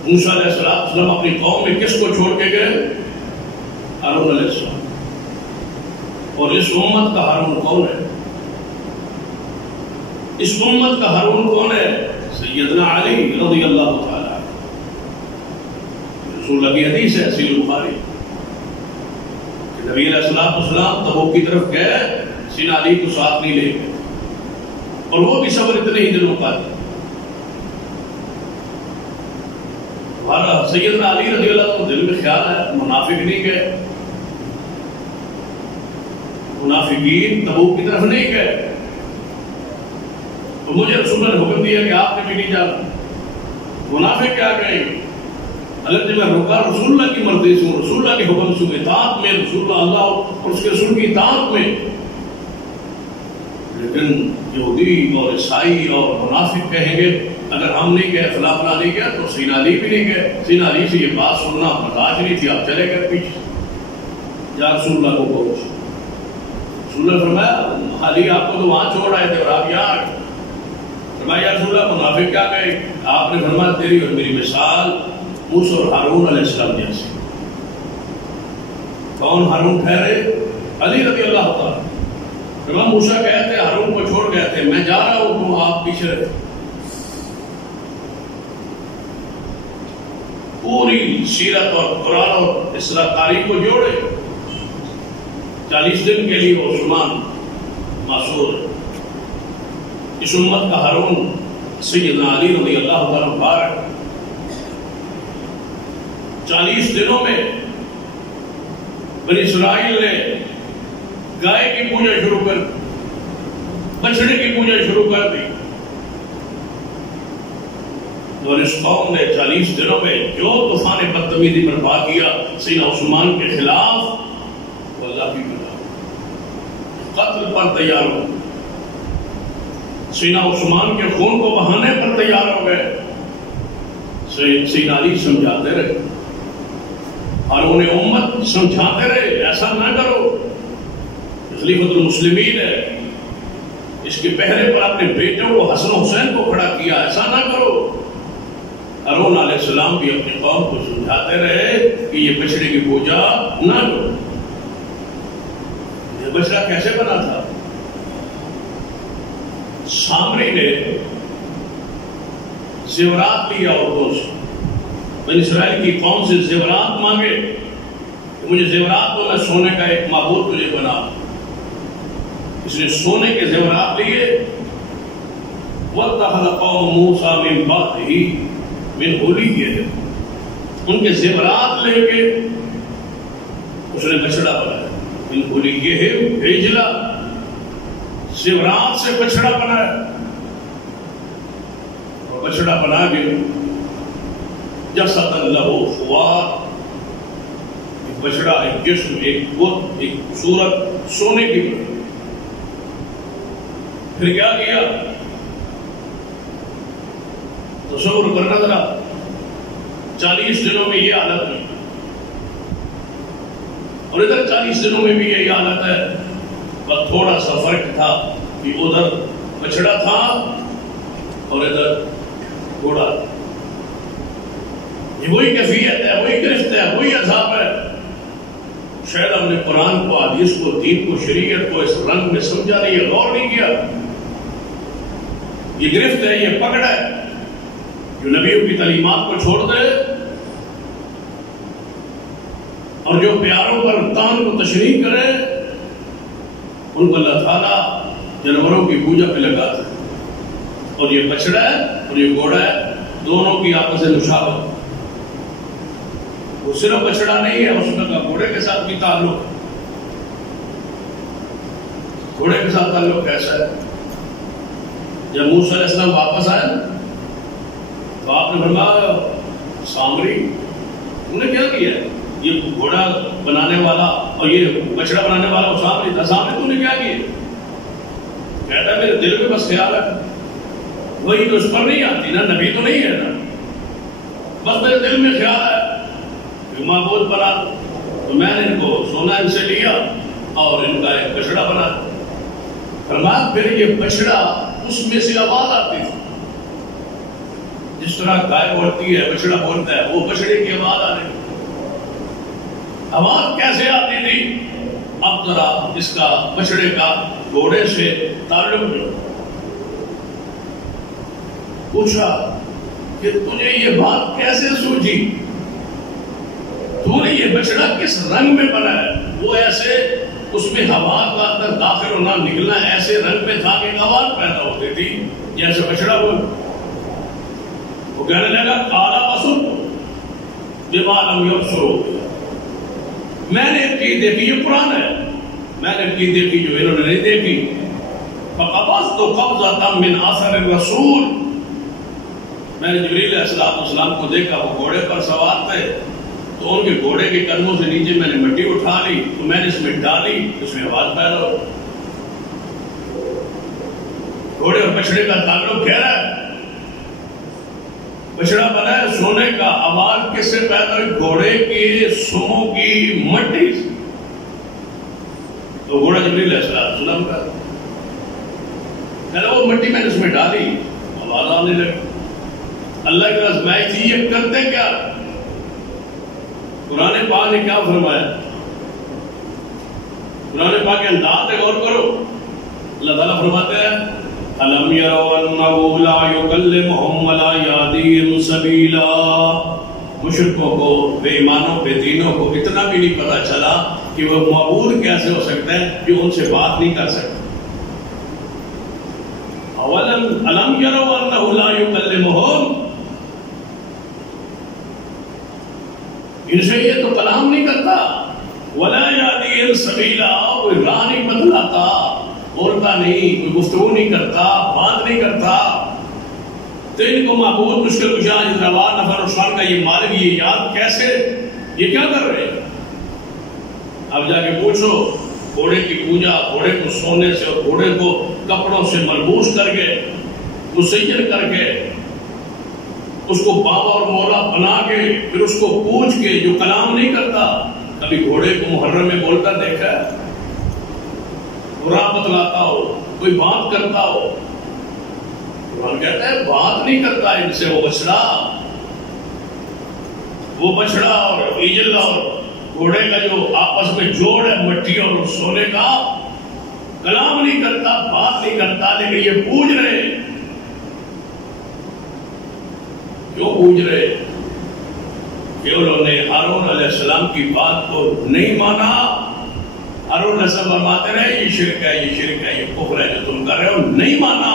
موسیٰ علیہ السلام اپنی قوم میں کس کو چھوڑ کے گئے؟ ہارون علیہ السلام۔ اور اس امت کا ہارون کون ہے؟ اس امت کا ہارون کون ہے؟ سیدنا علی رضی اللہ تعالی۔ رسول اللہ کی حدیث ہے صحیح البخاری کہ نبی علیہ السلام تبوک کی طرف گئے، سیدنا علی کو ساتھ نہیں لے گئے، اور وہ بھی صبر اتنے ہی دنوں کا تھا۔ سیدنا علی رضی اللہ عنہ دل میں خیال ہے منافق نہیں گئے، منافقین تبوک کی طرف نہیں گئے، تو مجھے رسول اللہ نے حکم دیا کہ آپ نے بھی نہیں جانا۔ منافق کیا کہیں، اگر جب میں رکا رسول اللہ کی مرضی سے، رسول اللہ کے حکم سے، اطاعت میں، رسول اللہ اور اس کے رسول کی اطاعت میں، لیکن یہودی اور عیسائی اور منافق کہیں گے اگر ہم نہیں گئے، فلاں فلاں نہیں گیا، تو سیدنا علی بھی نہیں گئے۔ سیدنا علی سے یہ بات سننا برداشت نہیں تھی، آپ چلے گئے پیچھے جا رسول اللہ کو پہنچ۔ رسول اللہ فرمایا علی آپ کو تو وہاں چھوڑ آئے تھے اور آپ یہاں آئے۔ فرمایا یا رسول اللہ منافق کیا کہے؟ آپ نے فرمایا تیری اور میری مثال موسیٰ اور ہارون علیہ السلام جیسے۔ کون ہارون ٹھہرے؟ علی رضی اللہ تعالیٰ۔ فرمایا موسیٰ گئے تھے، ہارون کو چھوڑ گئے تھے، میں جا رہا ہوں تو آپ پیچھے رہے۔ پوری سیرت اور قرآن اور اسرا تاریخ کو جوڑے، 40 دن کے لیے عثمان معصور، اس امت کا ہارون سیدنا علی رضی اللہ تعالیٰ مبارک۔ 40 دنوں میں بنی اسرائیل نے گائے کی پوجا شروع کر دی، بچڑے کی پوجا شروع کر دی، اور اس قوم نے 40 دنوں میں جو طوفان بدتمیزی برپا کیا سیدنا عثمان کے خلاف، وہ اللہ کی بنا قتل قتل پر تیار ہو، سیدنا عثمان کے خون کو بہانے پر تیار ہو گئے۔ سیدنا علی سمجھاتے رہے، ہارون امت سمجھاتے رہے ایسا نہ کرو، خلیفۃ المسلمین ہے، اس کے پہرے پر اپنے بیٹوں کو حسن حسین کو کھڑا کیا، ایسا نہ کرو۔ ہارون علیہ السلام بھی اپنی قوم کو سمجھاتے رہے کہ یہ بچڑے کی پوجا نہ کرو۔ یہ بچڑا کیسے بنا تھا؟ سامری نے زیورات لیا عورتوں سے، بنی اسرائیل کی قوم سے زیورات مانگے کہ مجھے زیورات دو، میں سونے کا ایک معبود تجھے بنا۔ اس نے سونے کے زیورات لیے، وَاتَّخَذَ قَوْمُ مُوسَىٰ مِن بَعْدِهِ مِنْ حُلِيِّهِمْ، ان کے زیورات لے کے اس نے بچڑا بنایا۔ مِنْ حُلِيِّهِمْ عِجْلًا، زیورات سے بچڑا بنایا، اور بچڑا بنا کے جسدًا لَهُ خُوَارٌ، ایک بچڑا، ایک جسم، ایک بت، ایک صورت سونے کی بنائی۔ پھر کیا کیا؟ تصور کرنا ذرا، 40 دنوں میں یہ حالت ہے، اور ادھر 40 دنوں میں بھی یہی حالت ہے، بس تھوڑا سا فرق تھا کہ ادھر بچڑا تھا اور ادھر گھوڑا۔ یہ وہی کیفیت ہے، وہی گرفت ہے، وہی عذاب ہے۔ شاید ہم نے قرآن کو، حدیث کو، دین کو، شریعت کو اس رنگ میں سمجھا نہیں، یہ غور نہیں کیا۔ یہ گرفت ہے، یہ پکڑ ہے، جو نبیوں کی تعلیمات کو چھوڑ دے اور جو پیاروں پر تان کو تشریح کرے، ان کو اللہ تعالیٰ جانوروں کی پوجا پہ لگاتا ہے۔ اور یہ بچڑا ہے اور یہ گھوڑا ہے، دونوں کی آپس میں مشابہت۔ وہ صرف بچڑا نہیں ہے، اس کا گھوڑے کے ساتھ بھی تعلق ہے۔ گھوڑے کے ساتھ تعلق کیسا ہے؟ جب موسیٰ علیہ السلام واپس آئے تو آپ نے فرمایا سامری انہیں کیا کیا؟ یہ گھوڑا بنانے والا اور یہ بچڑا بنانے والا وہ سامری تھا، سامری تو نے کیا کیا؟ کہتا ہے میرے دل میں بس خیال ہے، وہی تو اس پر نہیں آتی نا، نبی تو نہیں ہے نا، بس میرے دل میں خیال ہے کہ معبود بنا، تو میں نے ان کو سونا ان سے لیا اور ان کا ایک بچڑا بنا۔ فرمایا پھر یہ بچڑا اس میں سے آواز آتی تھی، جس طرح گائے بولتی ہے، بچڑا بولتا ہے، وہ بچڑے کی آواز آ رہی۔ آواز کیسے آتی تھی؟ اب ذرا اس کا بچڑے کا گھوڑے سے تعلق جو پوچھا کہ تجھے یہ بات کیسے سوچی؟ تو نے یہ بچڑا کس رنگ میں بنا ہے؟ وہ ایسے اس میں ہوا کا اندر داخل ہونا نکلنا ایسے رنگ میں تھا کہ آواز پیدا ہوتی تھی جیسے بچڑا ہو۔ وہ کہنے لگا کالا بسر بما لم یبصروا، میں نے ایک چیز دیکھی، یہ قرآن ہے، میں نے ایک چیز دیکھی جو انہوں نے نہیں دیکھی۔ فقبضت قبضۃ من اثر الرسول، میں نے جبریل علیہ السلام کو دیکھا، وہ گھوڑے پر سوار تھے، تو ان کے گھوڑے کے قدموں سے نیچے میں نے مٹی اٹھا لی، تو میں نے اس میں ڈالی، اس میں آواز پیدا ہو۔ گھوڑے اور بچڑے کا تعلق گہرا ہے، بچڑا بنا ہے سونے کا، آواز کس سے پیدا ہوئی؟ گھوڑے کی سموں کی مٹی سے۔ تو گھوڑا جبریل علیہ السلام کا، وہ مٹی میں نے اس میں ڈالی، آواز آنے لگی۔ اللہ کی آزمائش تھی، یہ کرتے کیا؟ قرآن پاک نے کیا فرمایا؟ قرآن پاک کے انداز سے غور کرو۔ اللہ تعالیٰ فرماتے ہیں أَلَمْ يَرَوْا أَنَّهُ لَا يُكَلِّمُهُمْ وَلَا يَهْدِيهِمْ سَبِيلًا، مشرکوں کو، بے ایمانوں، بے دینوں کو اتنا بھی نہیں پتا چلا کہ وہ معبود کیسے ہو سکتا ہے جو ان سے بات نہیں کر سکتا۔ أَلَمْ يَرَوْا أَنَّهُ لَا يُكَلِّمُهُمْ، ان سے یہ تو کلام نہیں کرتا، وَلَا يَهْدِيهِمْ سَبِيلًا، کوئی راہ نہیں بتلاتا، بولتا نہیں، کوئی گفتگو نہیں کرتا، بات نہیں کرتا، تو ان کو معبود مشکل کشا روا نفر عثمان کا یہ مالک یہ یاد کیسے، یہ کیا کر رہے ہیں؟ اب جا کے پوچھو گھوڑے کی پوجا، گھوڑے کو سونے سے اور گھوڑے کو کپڑوں سے ملبوس کر کے، مسیر کر کے، اس کو بابا اور مولا بنا کے، پھر اس کو پوچھ کے، جو کلام نہیں کرتا. کبھی گھوڑے کو محرم میں بولتا دیکھا ہے؟ قرآن بتلاتا ہو، کوئی بات کرتا ہو؟ قرآن کہتا ہے بات نہیں کرتا ان سے. وہ بچڑا اور ایجل اور گھوڑے کا جو آپس میں جوڑ ہے مٹی اور سونے کا، کلام نہیں کرتا، بات نہیں کرتا، لیکن یہ پوج رہے. کیوں پوج رہے؟ کہ انہوں نے ہارون علیہ السلام کی بات کو نہیں مانا. ہارون علیہ السلام فرماتے رہے یہ شرک ہے، یہ شرک ہے، یہ کفر ہے جو تم کر رہے ہو. نہیں مانا،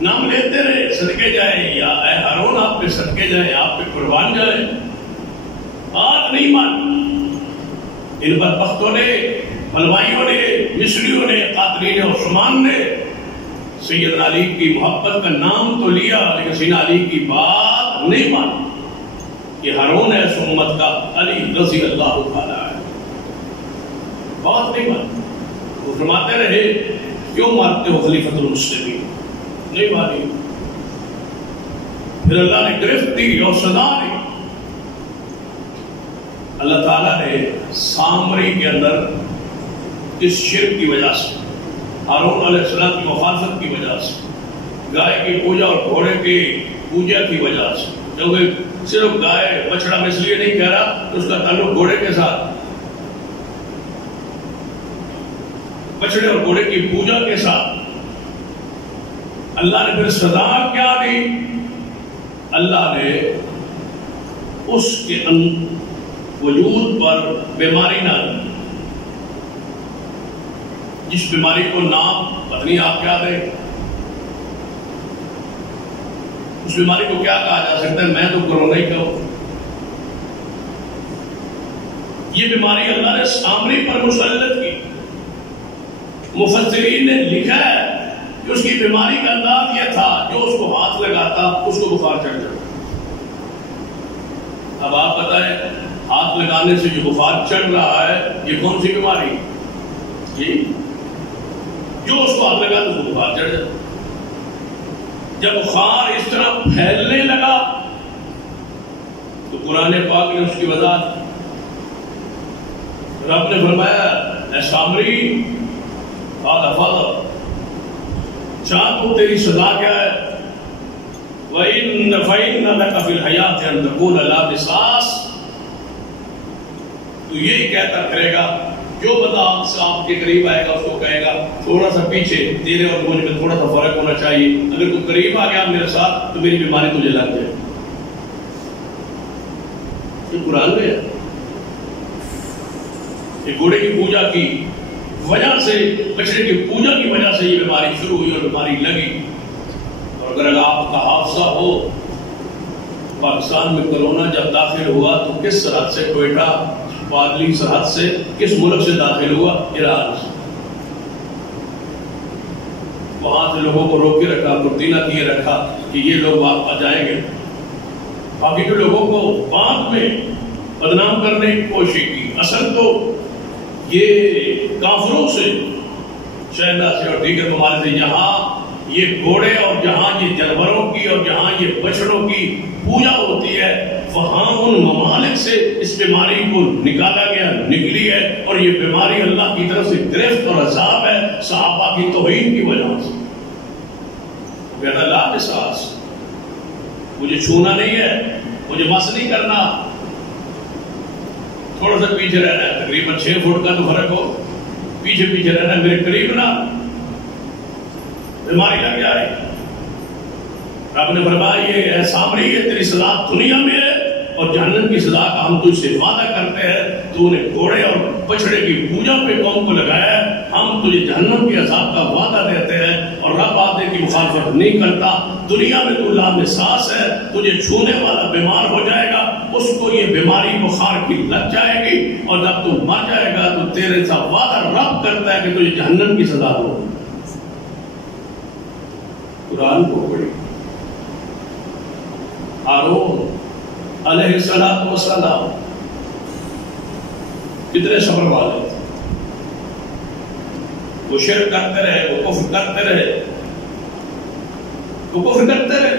نام لیتے رہے، صدقے جائیں یا اے ہارون آپ پہ صدقے جائیں، آپ پہ قربان جائیں. بات نہیں مانی. ان بدبختوں نے، ملوائیوں نے، مصریوں نے، قاتلین عثمان نے سیدنا علی کی محبت کا نام تو لیا لیکن سیدنا علی کی بات نہیں مانی. یہ ہارون ہے اس امت کا، علی رضی اللہ تعالیٰ ہے. بات نہیں مانی. وہ فرماتے رہے کیوں مارتے ہو خلیفۃ المسلمین؟ نہیں مانی. پھر اللہ نے گرفت دی اور سزا دی. اللہ تعالیٰ نے سامری کے اندر اس شرک کی وجہ سے، ہارون علیہ السلام کی مخالفت کی وجہ سے، گائے کی پوجا اور گھوڑے کی پوجا کی وجہ سے، کیونکہ صرف گائے بچڑا میں اس لیے نہیں کہہ رہا اس کا تعلق گھوڑے کے ساتھ، بچڑے اور گھوڑے کی پوجا کے ساتھ اللہ نے پھر سزا کیا دی؟ اللہ نے اس کے وجود پر بیماری نہ دی. جس بیماری کو نام پتنی آپ کیا دیں، اس بیماری کو کیا کہا جا سکتا ہے؟ میں تو کرونا ہی کہوں. یہ بیماری اللہ نے سامری پر مسلط کی. مفسرین نے لکھا ہے کہ اس کی بیماری کا انداز یہ تھا جو اس کو ہاتھ لگاتا اس کو بخار چڑھ جاتا. اب آپ بتائیں ہاتھ لگانے سے جو بخار چڑھ رہا ہے یہ کون سی بیماری؟ یہ جو اس کو ہاتھ لگا تو اس کو بخار چڑھ جاتا. جب بخار اس طرح پھیلنے لگا تو قرآن پاک نے اس کی وضاحت. رب نے فرمایا اے سامری چاہو تیری سزا کیا ہے؟ فَإِنَّ لَكَ فِي الْحَيَاةِ أَن تَقُولَ لَا مِسَاسَ. تو یہی کہتا کرے گا جو بندہ آپ سے آپ کے قریب آئے گا اس کو کہے گا تھوڑا سا پیچھے، تیرے اور مجھ میں تھوڑا سا فرق ہونا چاہیے. اگر تو قریب آ گیا میرے ساتھ تو میری بیماری تجھے لگ جائے. یہ قرآن میں ہے. یہ گھوڑے کی پوجا کی وجہ سے، بچڑے کی پوجا کی وجہ سے یہ بیماری شروع ہوئی اور بیماری لگی. اور اگر آپ کا حادثہ ہو، پاکستان میں کرونا جب داخل ہوا تو کس سرحد سے، کوئٹہ پادلی سرحد سے، کس ملک سے داخل ہوا؟ ایران سے. وہاں سے لوگوں کو روک کے رکھا، پرتیلا کیے رکھا کہ یہ لوگ واپس جائیں گے. باقی کے لوگوں کو بعد میں بدنام کرنے کی کوشش کی. اصل تو یہ کافروں سے، چائنا سے اور دیگر ممالک سے یہاں یہ گھوڑے اور جہاں یہ جانوروں کی اور جہاں یہ بچڑوں کی پوجا ہوتی ہے وہاں ان ممالک سے اس بیماری کو نکالا گیا، نکلی ہے. اور یہ بیماری اللہ کی طرف سے گرفت اور عذاب ہے صحابہ کی توہین کی وجہ سے. کہنا لا مساس، مجھے چھونا نہیں ہے، مجھے مس نہیں کرنا، تھوڑا سا پیچھے رہنا ہے. تقریباً 6 فٹ کا تو فرق ہو، پیچھے پیچھے رہنا ہے، میرے قریب نہ. بیماری لگ جا رہی. رب نے فرمایا یہ اے سامری یہ تیری سزا دنیا میں ہے اور جہنم کی سزا کا ہم تجھ سے وعدہ کرتے ہیں. تو نے گھوڑے اور بچڑے کی پوجا پہ قوم کو لگایا ہے، ہم تجھے جہنم کے عذاب کا وعدہ دیتے ہیں. اور رب وعدے کی مخالفت نہیں کرتا. دنیا میں تو لامساس ہے، تجھے چھونے والا بیمار ہو جائے گا، اس کو یہ بیماری بخار کی لگ جائے گی اور جب تو مر جائے گا تو تیرے ساتھ وعدہ رب کرتا ہے کہ تجھے جہنم کی سزا ہو. قرآن کو پڑھی. ہارون علیہ السلام کتنے صبر والے تھے. وہ شرک کرتے رہے، وہ کفر کرتے رہے، وہ کفر کرتے رہے،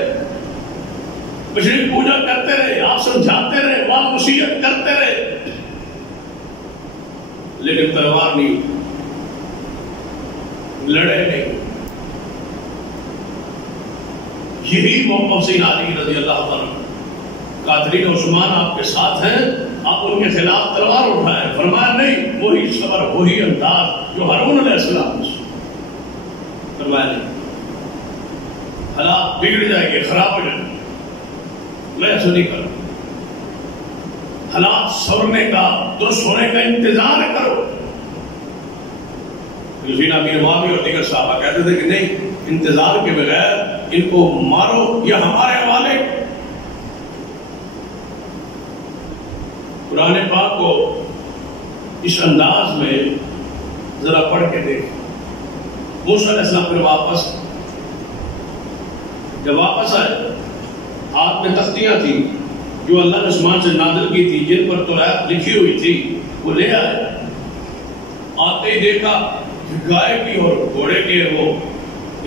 بشری پوجا کرتے رہے، آپ سمجھاتے رہے، وہاں وصیت کرتے رہے، لیکن تلوار نہیں، لڑے نہیں۔ یہی موقف سیدنا علی رضی اللہ عنہ، قاتلین عثمان آپ کے ساتھ ہیں، آپ ان کے خلاف تلوار اٹھائیں، فرمایا نہیں، وہی صبر، وہی انداز جو ہارون علیہ السلام سے، فرمایا نہیں، حالات بگڑ جائیں گے، خراب ہو جائیں گے، میں ایسا نہیں کروں، حالات سورنے کا، درست ہونے کا انتظار کرو۔ سیدنا امیر معاویہ اور دیگر صحابہ کہتے تھے کہ نہیں، انتظار کے بغیر ان کو مارو یا ہمارے حوالے۔ قرآن پاک کو اس انداز میں ذرا پڑھ کے دیکھ۔ موسیٰ علیہ السلام پھر جب واپس آئے، ہاتھ میں تختیاں تھیں جو اللہ نے آسمان سے نازل کی تھی، جن پر توریت لکھی ہوئی تھی، وہ لے آئے۔ آتے ہی دیکھا کہ گائے کی اور گھوڑے کے وہ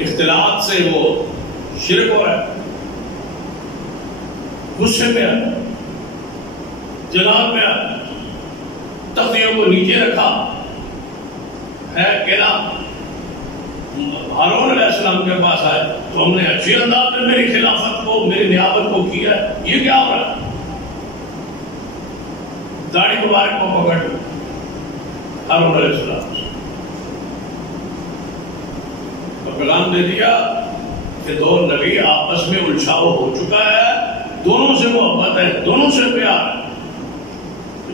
اختلاط سے وہ شرک ہو رہا ہے، غصے میں آئے، جلال میں آئے، تختیوں کو نیچے رکھا، ہے کہنا ہارون علیہ السلام کے پاس آئے تو ہم نے اچھی انداز میں میری خلافت کو، میری نیابت کو کیا ہے، یہ کیا ہو رہا ہے؟ داڑھی مبارک کو پکڑ ہارون علیہ السلام تو پیغام دے دیا کہ دو نبی آپس میں الجھاؤ ہو چکا ہے، دونوں سے محبت ہے، دونوں سے پیار ہے۔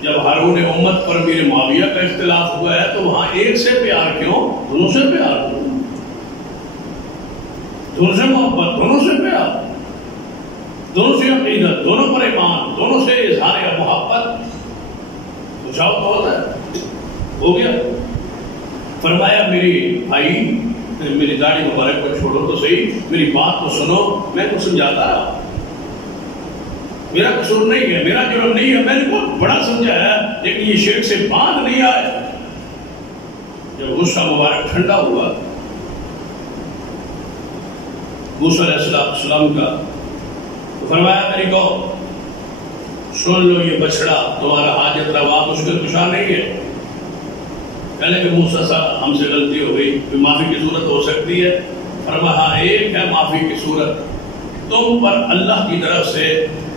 جب ہارون امت پر میرے معاویہ کا اختلاف ہوا ہے تو وہاں ایک سے پیار کیوں؟ دونوں سے پیار، دونوں سے محبت، دونوں سے پیار، دونوں سے عقیدت، دونوں پر ایمان، دونوں سے اظہار محبت، الجھاؤ تو ہوتا ہے، ہو گیا۔ فرمایا میری بھائی، میری داڑھی مبارک کو چھوڑو تو صحیح، میری بات تو سنو، میں کو سمجھاتا رہا، میرا قصور نہیں ہے، میرا جرم نہیں ہے، میں نے بہت بڑا سمجھایا، لیکن یہ شرک سے باندھ نہیں آئے۔ جب غصہ مبارک ٹھنڈا ہوا موسیٰ علیہ السلام کا، تو فرمایا میری کو سن لو، یہ بچڑا تمہارا حاجت روا مشکل کشا نہیں ہے۔ کہنے کہ موسیٰ صاحب ہم سے غلطی ہو گئی، کوئی معافی کی صورت ہو سکتی ہے؟ فرمایا ایک ہے معافی کی صورت، تم پر اللہ کی طرف سے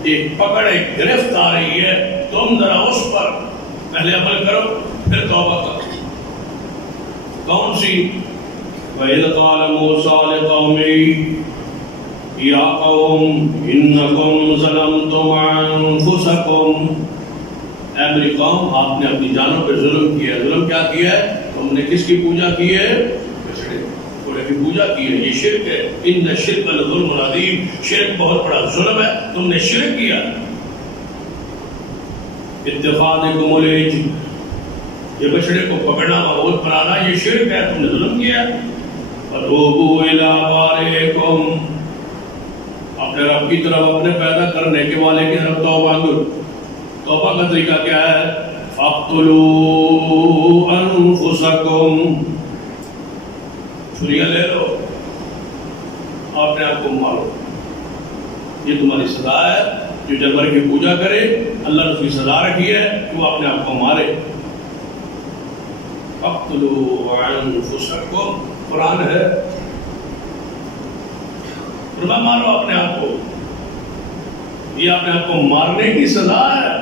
ایک پکڑ، ایک گرفت آ رہی ہے، تم ذرا اس پر پہلے عمل کرو، پھر توبہ کرو۔ کون سی؟ وَإِذْ قَالَ مُوسَىٰ لِقَوْمِهِ يَا قَوْمِ إِنَّكُمْ ظَلَمْتُمْ أَنفُسَكُمْ، اے میری قوم، آپ نے اپنی جانوں پہ ظلم کیا ہے۔ ظلم کیا کیا ہے؟ تم نے کس کی پوجا کی ہے؟ بچڑے گھوڑے کی پوجا کی ہے، یہ شرک ہے۔ ان الشرک لظلم عظیم، شرک بہت بڑا ظلم ہے، تم نے شرک کیا۔ اتخاذکم العجل، یہ بچڑے کو پکڑنا، معبود بنانا، یہ شرک ہے، تم نے ظلم کیا۔ فتوبوا الی بارئکم، اپنے رب کی طرف، اپنے پیدا کرنے کے والے کی طرف توبہ کرو۔ توبہ کا طریقہ کیا ہے؟ فاقتلوا انفسکم، چھریاں لے لو، اپنے آپ کو مارو، یہ تمہاری سزا ہے۔ جو جانور کی پوجا کرے، اللہ نے اس کی سزا رکھی ہے کہ وہ اپنے آپ کو مارے۔ فاقتلوا انفسکم، قرآن ہے، فرمایا مارو اپنے آپ کو، یہ اپنے آپ کو مارنے کی سزا ہے۔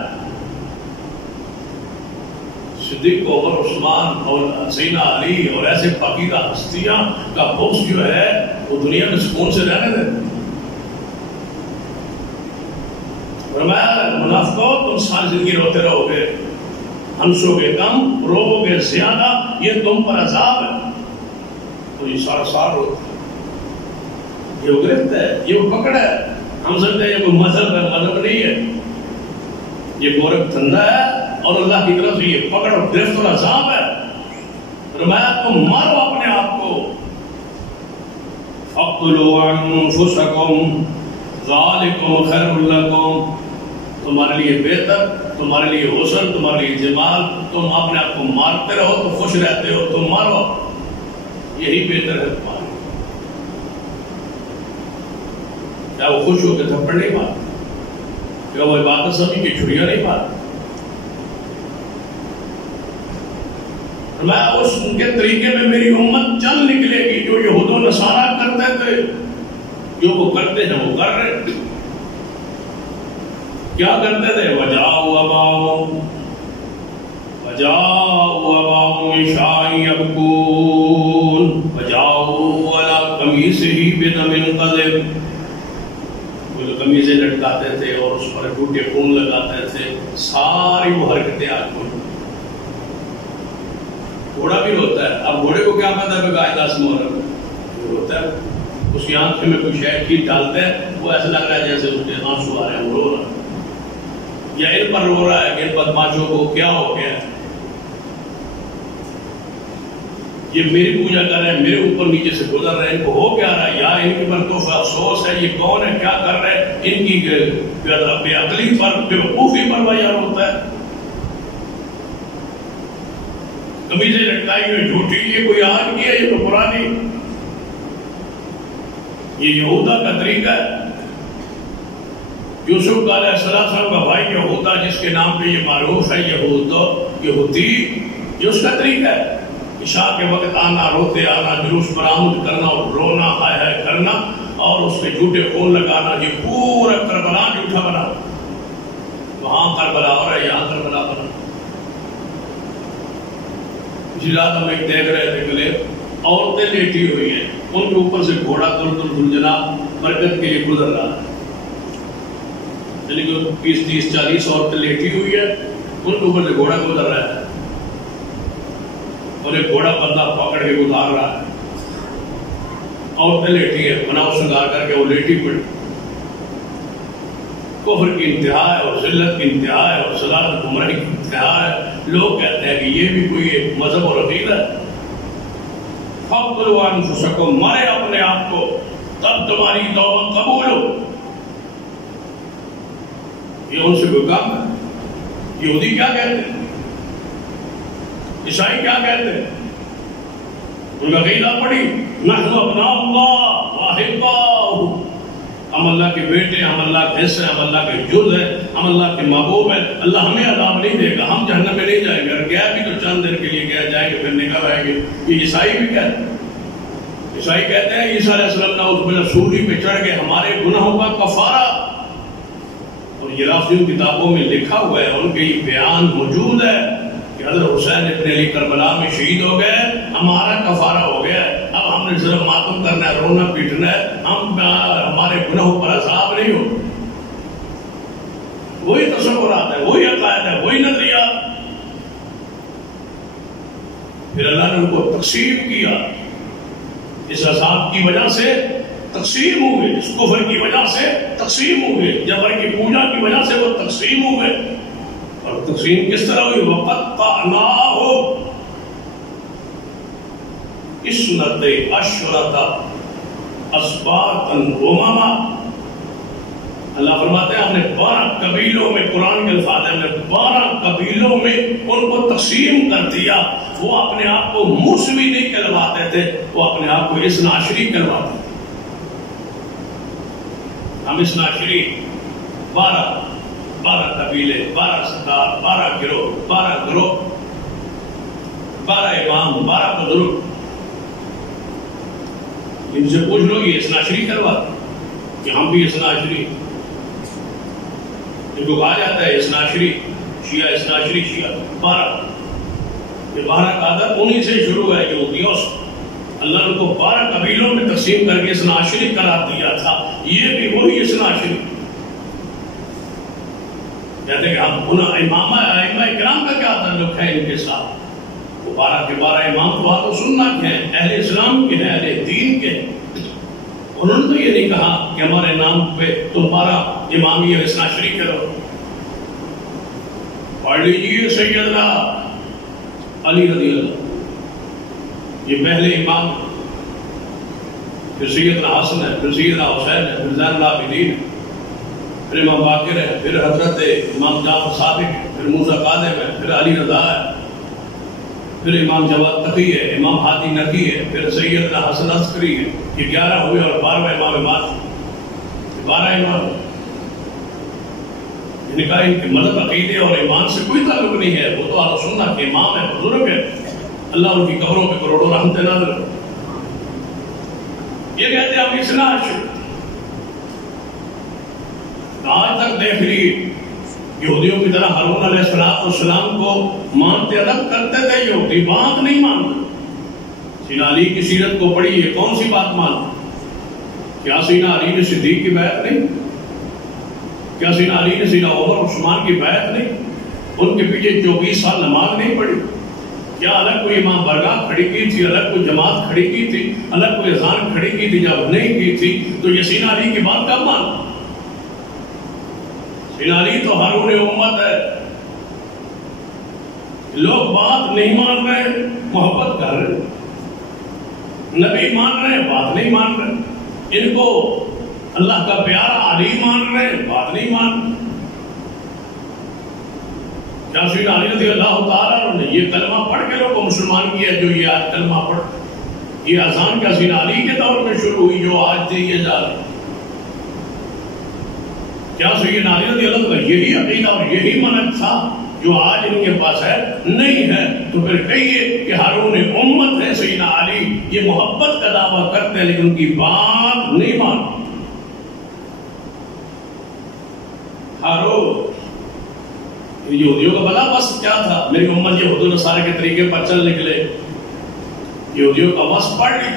صدیق عمر، عثمان اور سیدنا علی اور ایسے پاکیزہ ہستیاں کا بغض جو ہے وہ دنیا میں سکون سے رہنے دیں۔ فرمایا منافقو، تم ساری زندگی روتے رہو گے، ہنسو گے کم، روو گے زیادہ، یہ تم پر عذاب ہے۔ تو یہ سال روتے ہیں، یہ وہ گرفت ہے، یہ وہ پکڑ ہے۔ ہم سمجھتے ہیں یہ کوئی مذہب ہے، مذہب نہیں ہے، یہ گورکھ دھندا ہے، اور اللہ کی طرف سے یہ پکڑ اور گرفت اور عذاب ہے۔ فرمایا تم مارو اپنے آپ کو۔ فاقتلوا انفسکم ذالکم خیر لکم، تمہارے لیے بہتر، تمہارے لیے حسن، تمہارے لیے جمال، تم اپنے آپ کو مارتے رہو تو خوش رہتے ہو، تم مارو۔ یہی بہتر ہے تمہارے. کیا وہ خوش ہو کے تھپڑ نہیں مارتے؟ کیا وہ عبادت سمجھ کے چھڑیاں نہیں مارتے؟ میں اس کے طریقے میں میری امت چل نکلے گی. جو یہود و نصارہ کرتے تھے، جو وہ کرتے ہیں وہ کر رہے. کیا کرتے تھے؟ وجاؤ اباؤ عشاء یبکون وجاؤ علی قمیصہ بدم قذر. وہ قمیضیں لٹکاتے تھے اور اس پر جھوٹے خون لگاتے تھے. ساری وہ حرکتیں آج ہوئی. گھوڑا بھی ہوتا ہے. اب گھوڑے کو کیا پتا ہے کہ 10 محرم ہوتا ہے. اس کی آنکھ میں کوئی شے کی ڈالتے ہیں، وہ ایسا لگ رہا ہے جیسے اس کے آنسو آ رہے ہیں، وہ رو رہا ہے. یا ان پر رو رہا ہے کہ ان بدماشوں کو کیا ہو گیا ہے، یہ میری پوجا کر رہے ہیں، میرے اوپر نیچے سے گزر رہے ہیں، ان کو ہو کیا رہا ہے یار. ان کے پر تو افسوس ہے. یہ کون ہے، کیا کر رہے ہیں؟ ان کی بے عقلی پر، بے وقوفی پر بیان ہوتا ہے. قمیضیں لٹکائی ہوئی جھوٹی، یہ کوئی آج کی ہے، یہ تو پرانی. یہ یہودا کا طریقہ ہے. یوسف علیہ السلام کا بھائی یہودا، جس کے نام پہ یہ معروف ہے یہودی، یہ اس کا طریقہ ہے. عشاء کے وقت آنا، روتے آنا، جلوس برآمد کرنا اور رونا، ہائے ہائے کرنا اور اس پہ جھوٹے خون لگانا. یہ پورا کربلا جھوٹا بنا. وہاں کربلا ہو رہا ہے، یہاں کربلا بنا. پچھلی رات ہم ایک دیکھ رہے تھے کہ عورتیں لیٹی ہوئی ہیں، ان کے اوپر سے گھوڑا دل جناب برکت کے لیے گزر رہا ہے. یعنی کہ 20-30-40 عورتیں لیٹی ہوئی ہے، ان کے اوپر سے گھوڑا گزر رہا ہے اور ایک گھوڑا بندہ پکڑ کے گزار رہا ہے. عورتیں لیٹی ہیں، بناؤ سنگار کر کے وہ لیٹی پڑی. کفر کی انتہا ہے اور ذلت کی انتہا ہے اور صلاحت گمراہی کی انتہا ہے. لوگ کہتے ہیں کہ یہ بھی کوئی ایک مذہب اور عقیدہ ہے. فَاقْتُلُوا أَنفُسَكُمْ، مارے اپنے آپ کو تب تمہاری توبہ قبول ہو. یہ ان سے کوئی کام ہے. یہودی کیا کہتے ہیں؟ عیسائی کیا کہتے ہیں؟ ان کا عقیدہ پڑھی، نحن ابناء اللہ واحباؤہ، ہم اللہ کے بیٹے، ہم اللہ کے حصے، ہم اللہ کے جز ہیں، ہم اللہ کے محبوب ہیں. اللہ ہمیں عذاب نہیں دے گا، ہم جہنم میں نہیں جائیں گے. اگر گیا بھی تو چند دن کے لیے گیا جائیں گے، پھر نکل آئیں گے. یہ عیسائی بھی کہتے ہیں. عیسائی کہتے ہیں عیسیٰ علیہ السلام نعوذ باللہ سولی پہ چڑھ کے ہمارے گناہوں کا کفارہ. اور یہ لفظ ان کتابوں میں لکھا ہوا ہے، ان کے یہ بیان موجود ہے کہ حضرت حسین ابن علی کربلا میں شہید ہو گئے، ہمارا کفارہ ہو گیا ہے. اب ہم نے صرف ماتم کرنا ہے، رونا پیٹنا ہے، ہمارے گناہوں پر عذاب نہیں ہو. وہی تصورات ہے، وہی عقائد ہے، وہی نظریات. پھر اللہ نے ان کو تقسیم کیا. اس عذاب کی وجہ سے تقسیم ہوئے، اس کفر کی وجہ سے تقسیم ہوئے، جبر کی پوجا کی وجہ سے وہ تقسیم ہوئے. اور تقسیم کس طرح ہوئی؟ وَقَطَّعْنَاهُمْ اثْنَتَيْ عَشْرَةَ أَسْبَاطًا أُمَمًا. اللہ فرماتے ہیں ہم نے 12 قبیلوں میں، قرآن کے الفاظ ہیں، 12 قبیلوں میں ان کو تقسیم کر دیا. وہ اپنے آپ کو موسوی نہیں کہلواتے تھے، وہ اپنے آپ کو اثنا عشری کہلواتے تھے. ہم اثنا عشری، 12 قبیلے، 12 سردار، 12 گروہ، 12 امام، 12 بزرگ. ان سے پوچھ لو یہ اثنا عشری کرواتے کہ ہم بھی اثنا عشری. ان کو کہا جاتا ہے اثنا عشری، شیعہ اثنا عشری، شیعہ 12. یہ 12 کا عدد انہی سے شروع ہے یہودیوں سے. اللہ نے کو 12 قبیلوں میں تقسیم کر کے اثنا عشری قرار دیا تھا. یہ بھی وہی اثنا عشری. کہتے ہیں کہ ہم ائمہ کرام کا کیا تعلق ہے ان کے ساتھ؟ وہ 12 کے 12 امام تو آت و سنت کے ہیں، اہل اسلام کے ہیں، اہل دین کے ہیں. انہوں نے تو یہ نہیں کہا کہ ہمارے نام پہ تم 12 امامی اور اثنا عشری کرو. پڑھ لیجیے سیدنا علی رضی اللہ، یہ پہلے امام ہے. پھر سیدنا حسن ہے، پھر سیدنا حسین ہے، پھر زین العابدین ہے، پھر امام باقر ہے، پھر حضرت امام جعفر صادق ہے، پھر موسیٰ کاظم ہے، پھر علی رضا ہے. پھر امام جواد تقی ہے، امام ہادی نقی ہے، پھر سیدنا حسن عسکری ہے. یہ 11 ہوئے اور 12واں امام مہدی. 12 امام نے کہا ان کے مذہب عقیدے اور ایمان سے کوئی تعلق نہیں ہے، وہ تو اہل سنت کے امام ہے، بزرگ ہے، اللہ ان کی قبروں پہ کروڑوں رحمتیں نازل کرے. یہ کہتے ہیں ہم اسناد آج تک دیکھ لیے یہودیوں کی طرح ہارون علیہ السلام کو مانتے الگ کرتے تھے. یہودی بات نہیں مانتے. سیدنا علی کی سیرت کو پڑھی، یہ کون سی بات مانتے؟ کیا سیدنا علی نے صدیق کی بیعت نہیں؟ کیا سیدنا علی نے سیدنا عمر عثمان کی بیعت نہیں؟ ان کے پیچھے 24 سال نماز نہیں پڑھی؟ کیا الگ کوئی امام برگاہ کھڑی کی تھی، الگ کوئی جماعت کھڑی کی تھی، الگ کوئی اذان کھڑی کی تھی؟ جب نہیں کی تھی تو یہ سیدنا علی کی بات کب مان؟ سیدنا علی تو ہارون امت ہے. لوگ بات نہیں مان رہے، محبت کر رہے. نبی مان رہے، بات نہیں مان رہے. ان کو اللہ کا پیارا علی مان رہے، بات نہیں مان رہے. کیا سیدنا علی رضی اللہ تعالیٰ نے یہ کلمہ پڑھ کے لوگوں کو مسلمان کیا جو یہ آج کلمہ پڑھ؟ یہ اذان کیا سیدنا علی کے دور میں شروع ہوئی جو آج دی یہ جا رہی؟ کیا سیدنا علی رضی اللہ کا یہی عقیدہ اور یہی منہج تھا جو آج ان کے پاس ہے؟ نہیں ہے. تو پھر کہیے کہ ہارون امت ہے سیدنا علی، یہ محبت کا دعویٰ کرتے ہیں لیکن ان کی بات نہیں مانتے. ہارون یہودیوں کا بلا بس کیا تھا؟ میری امت یہود و نصارہ کے طریقے پر چل نکلے. یہودیوں کا بس پڑھ لی.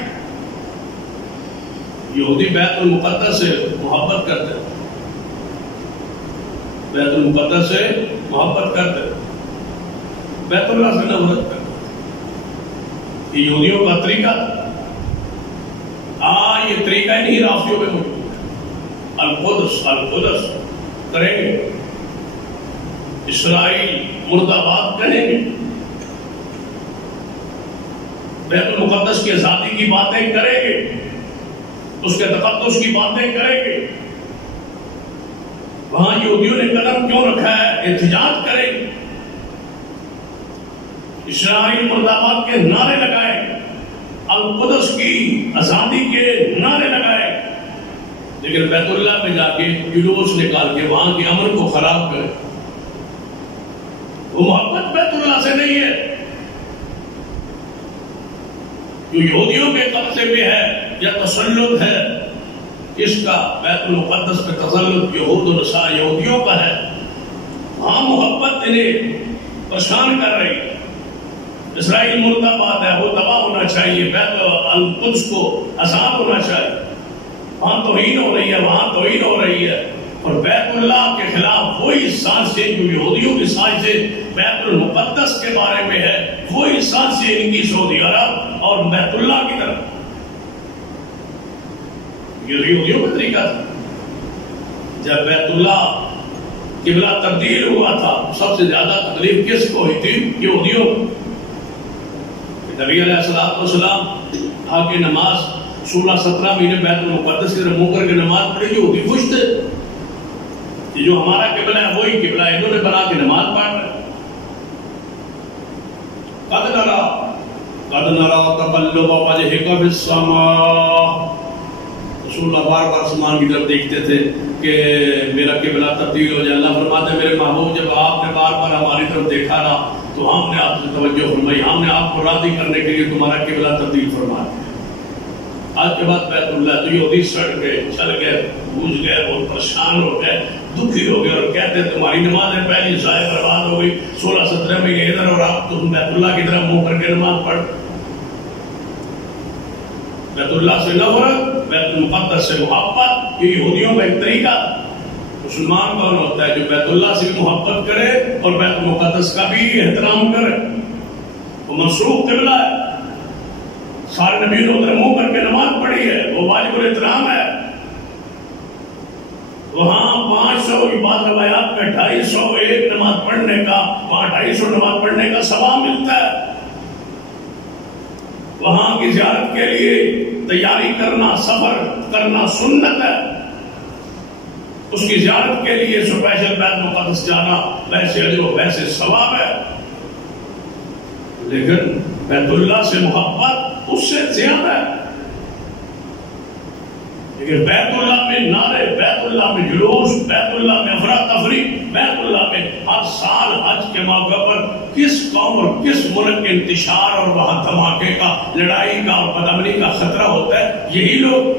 یہودی بیت المقدس سے محبت کرتے، بیت المقدس سے محبت کرتے، بیت اللہ سے نفرت کرتے. یہ یہودیوں کا طریقہ تھا. یہ طریقہ ہی نہیں رافضیوں میں موجود ہے. القدس القدس کریں گے، اسرائیل مرد آباد کہیں گے، بیت المقدس کی آزادی کی باتیں کریں گے، اس کے تقدس کی باتیں کریں گے. وہاں یہودیوں نے قدم کیوں رکھا ہے؟ احتجاج کریں گے. اسرائیل مرد آباد کے نعرے لگائے، القدس کی آزادی کے نعرے لگائے، لیکن بیت اللہ میں جا کے جلوس نکال کے وہاں کے امن کو خراب کرے. وہ محبت بیت اللہ سے نہیں ہے. جو یہودیوں کے قبضے میں ہے یا تسلط ہے، اس کا بیت المقدس پہ تسلط یہود و نصارہ یہودیوں کا ہے. وہاں محبت انہیں پریشان کر رہی ہے. اسرائیل مرد آباد ہے، وہ تباہ ہونا چاہیے، بیت القدس کو آزاد ہونا چاہیے. وہاں توہین ہو رہی ہے، وہاں توہین ہو رہی ہے. اور بیت اللہ کے خلاف وہی سازشیں جو یہودیوں کی سازشیں بیت المقدس کے بارے میں ہے، وہی سازشیں ان کی سعودی عرب اور بیت اللہ کی طرف. یہ یہودیوں کا طریقہ تھا. جب بیت اللہ قبلہ تبدیل ہوا تھا سب سے زیادہ تکلیف کس کو ہوئی تھی؟ یہودیوں کو. نبی علیہ السلام آگے نماز 16-17 مہینے بیت المقدس کی طرف منہ کر کے نماز پڑھی. یہودی خوش تھے. یہ جو ہمارا قبلہ ہے وہی قبلہ انہوں نے بنا کے نماز پڑھ رہے. قد نرى تقلب وجهك في السماء. رسول اللہ بار بار آسمان کی طرف دیکھتے تھے کہ میرا قبلہ تبدیل ہو جائے. اللہ فرماتے ہیں میرے محبوب جب آپ نے بار بار ہماری طرف دیکھا نا تو ہم نے آپ سے توجہ فرمائی، ہم نے آپ کو راضی کرنے کے لیے تمہارا قبلہ تبدیل فرما دیا. آج کے بعد بیت اللہ تو یہودی سڑ گئے، چل گئے، بوجھ گئے، بہت پریشان ہو گئے، دکھی ہو گئے اور کہتے ہیں تمہاری نمازیں پہلی ضائع برباد ہو گئی. 16-17 مہینے ادھر اور آپ تم بیت اللہ کی طرف منہ کر کے نماز پڑھ. بیت اللہ سے نفرت، بیت المقدس سے محبت، یہ یہودیوں کا ایک طریقہ. مسلمان کون ہوتا ہے جو بیت اللہ سے بھی محبت کرے اور بیت المقدس کا بھی احترام کرے؟ وہ منسوخ قبلہ ہے. سارے نبیوں نے ادھر منہ کر کے نماز پڑھی ہے، وہ واجب الاحترام ہے. وہاں 500 کی بات روایات میں 250 نماز پڑھنے کا، وہاں 250 نماز پڑھنے کا ثواب ملتا ہے. وہاں کی زیارت کے لیے تیاری کرنا، سفر کرنا سنت ہے. اس کی زیارت کے لیے اسپیشل بیت المقدس جانا ویسے اجر و ویسے ثواب ہے. لیکن بیت اللہ سے محبت اس سے زیادہ ہے. لیکن بیت اللہ میں نعرے، بیت اللہ میں جلوس، بیت اللہ میں افراتفری، بیت اللہ میں ہر سال حج کے موقع پر کس قوم اور کس ملک کے انتشار اور وہاں دھماکے کا، لڑائی کا اور بدامنی کا خطرہ ہوتا ہے. یہی لوگ،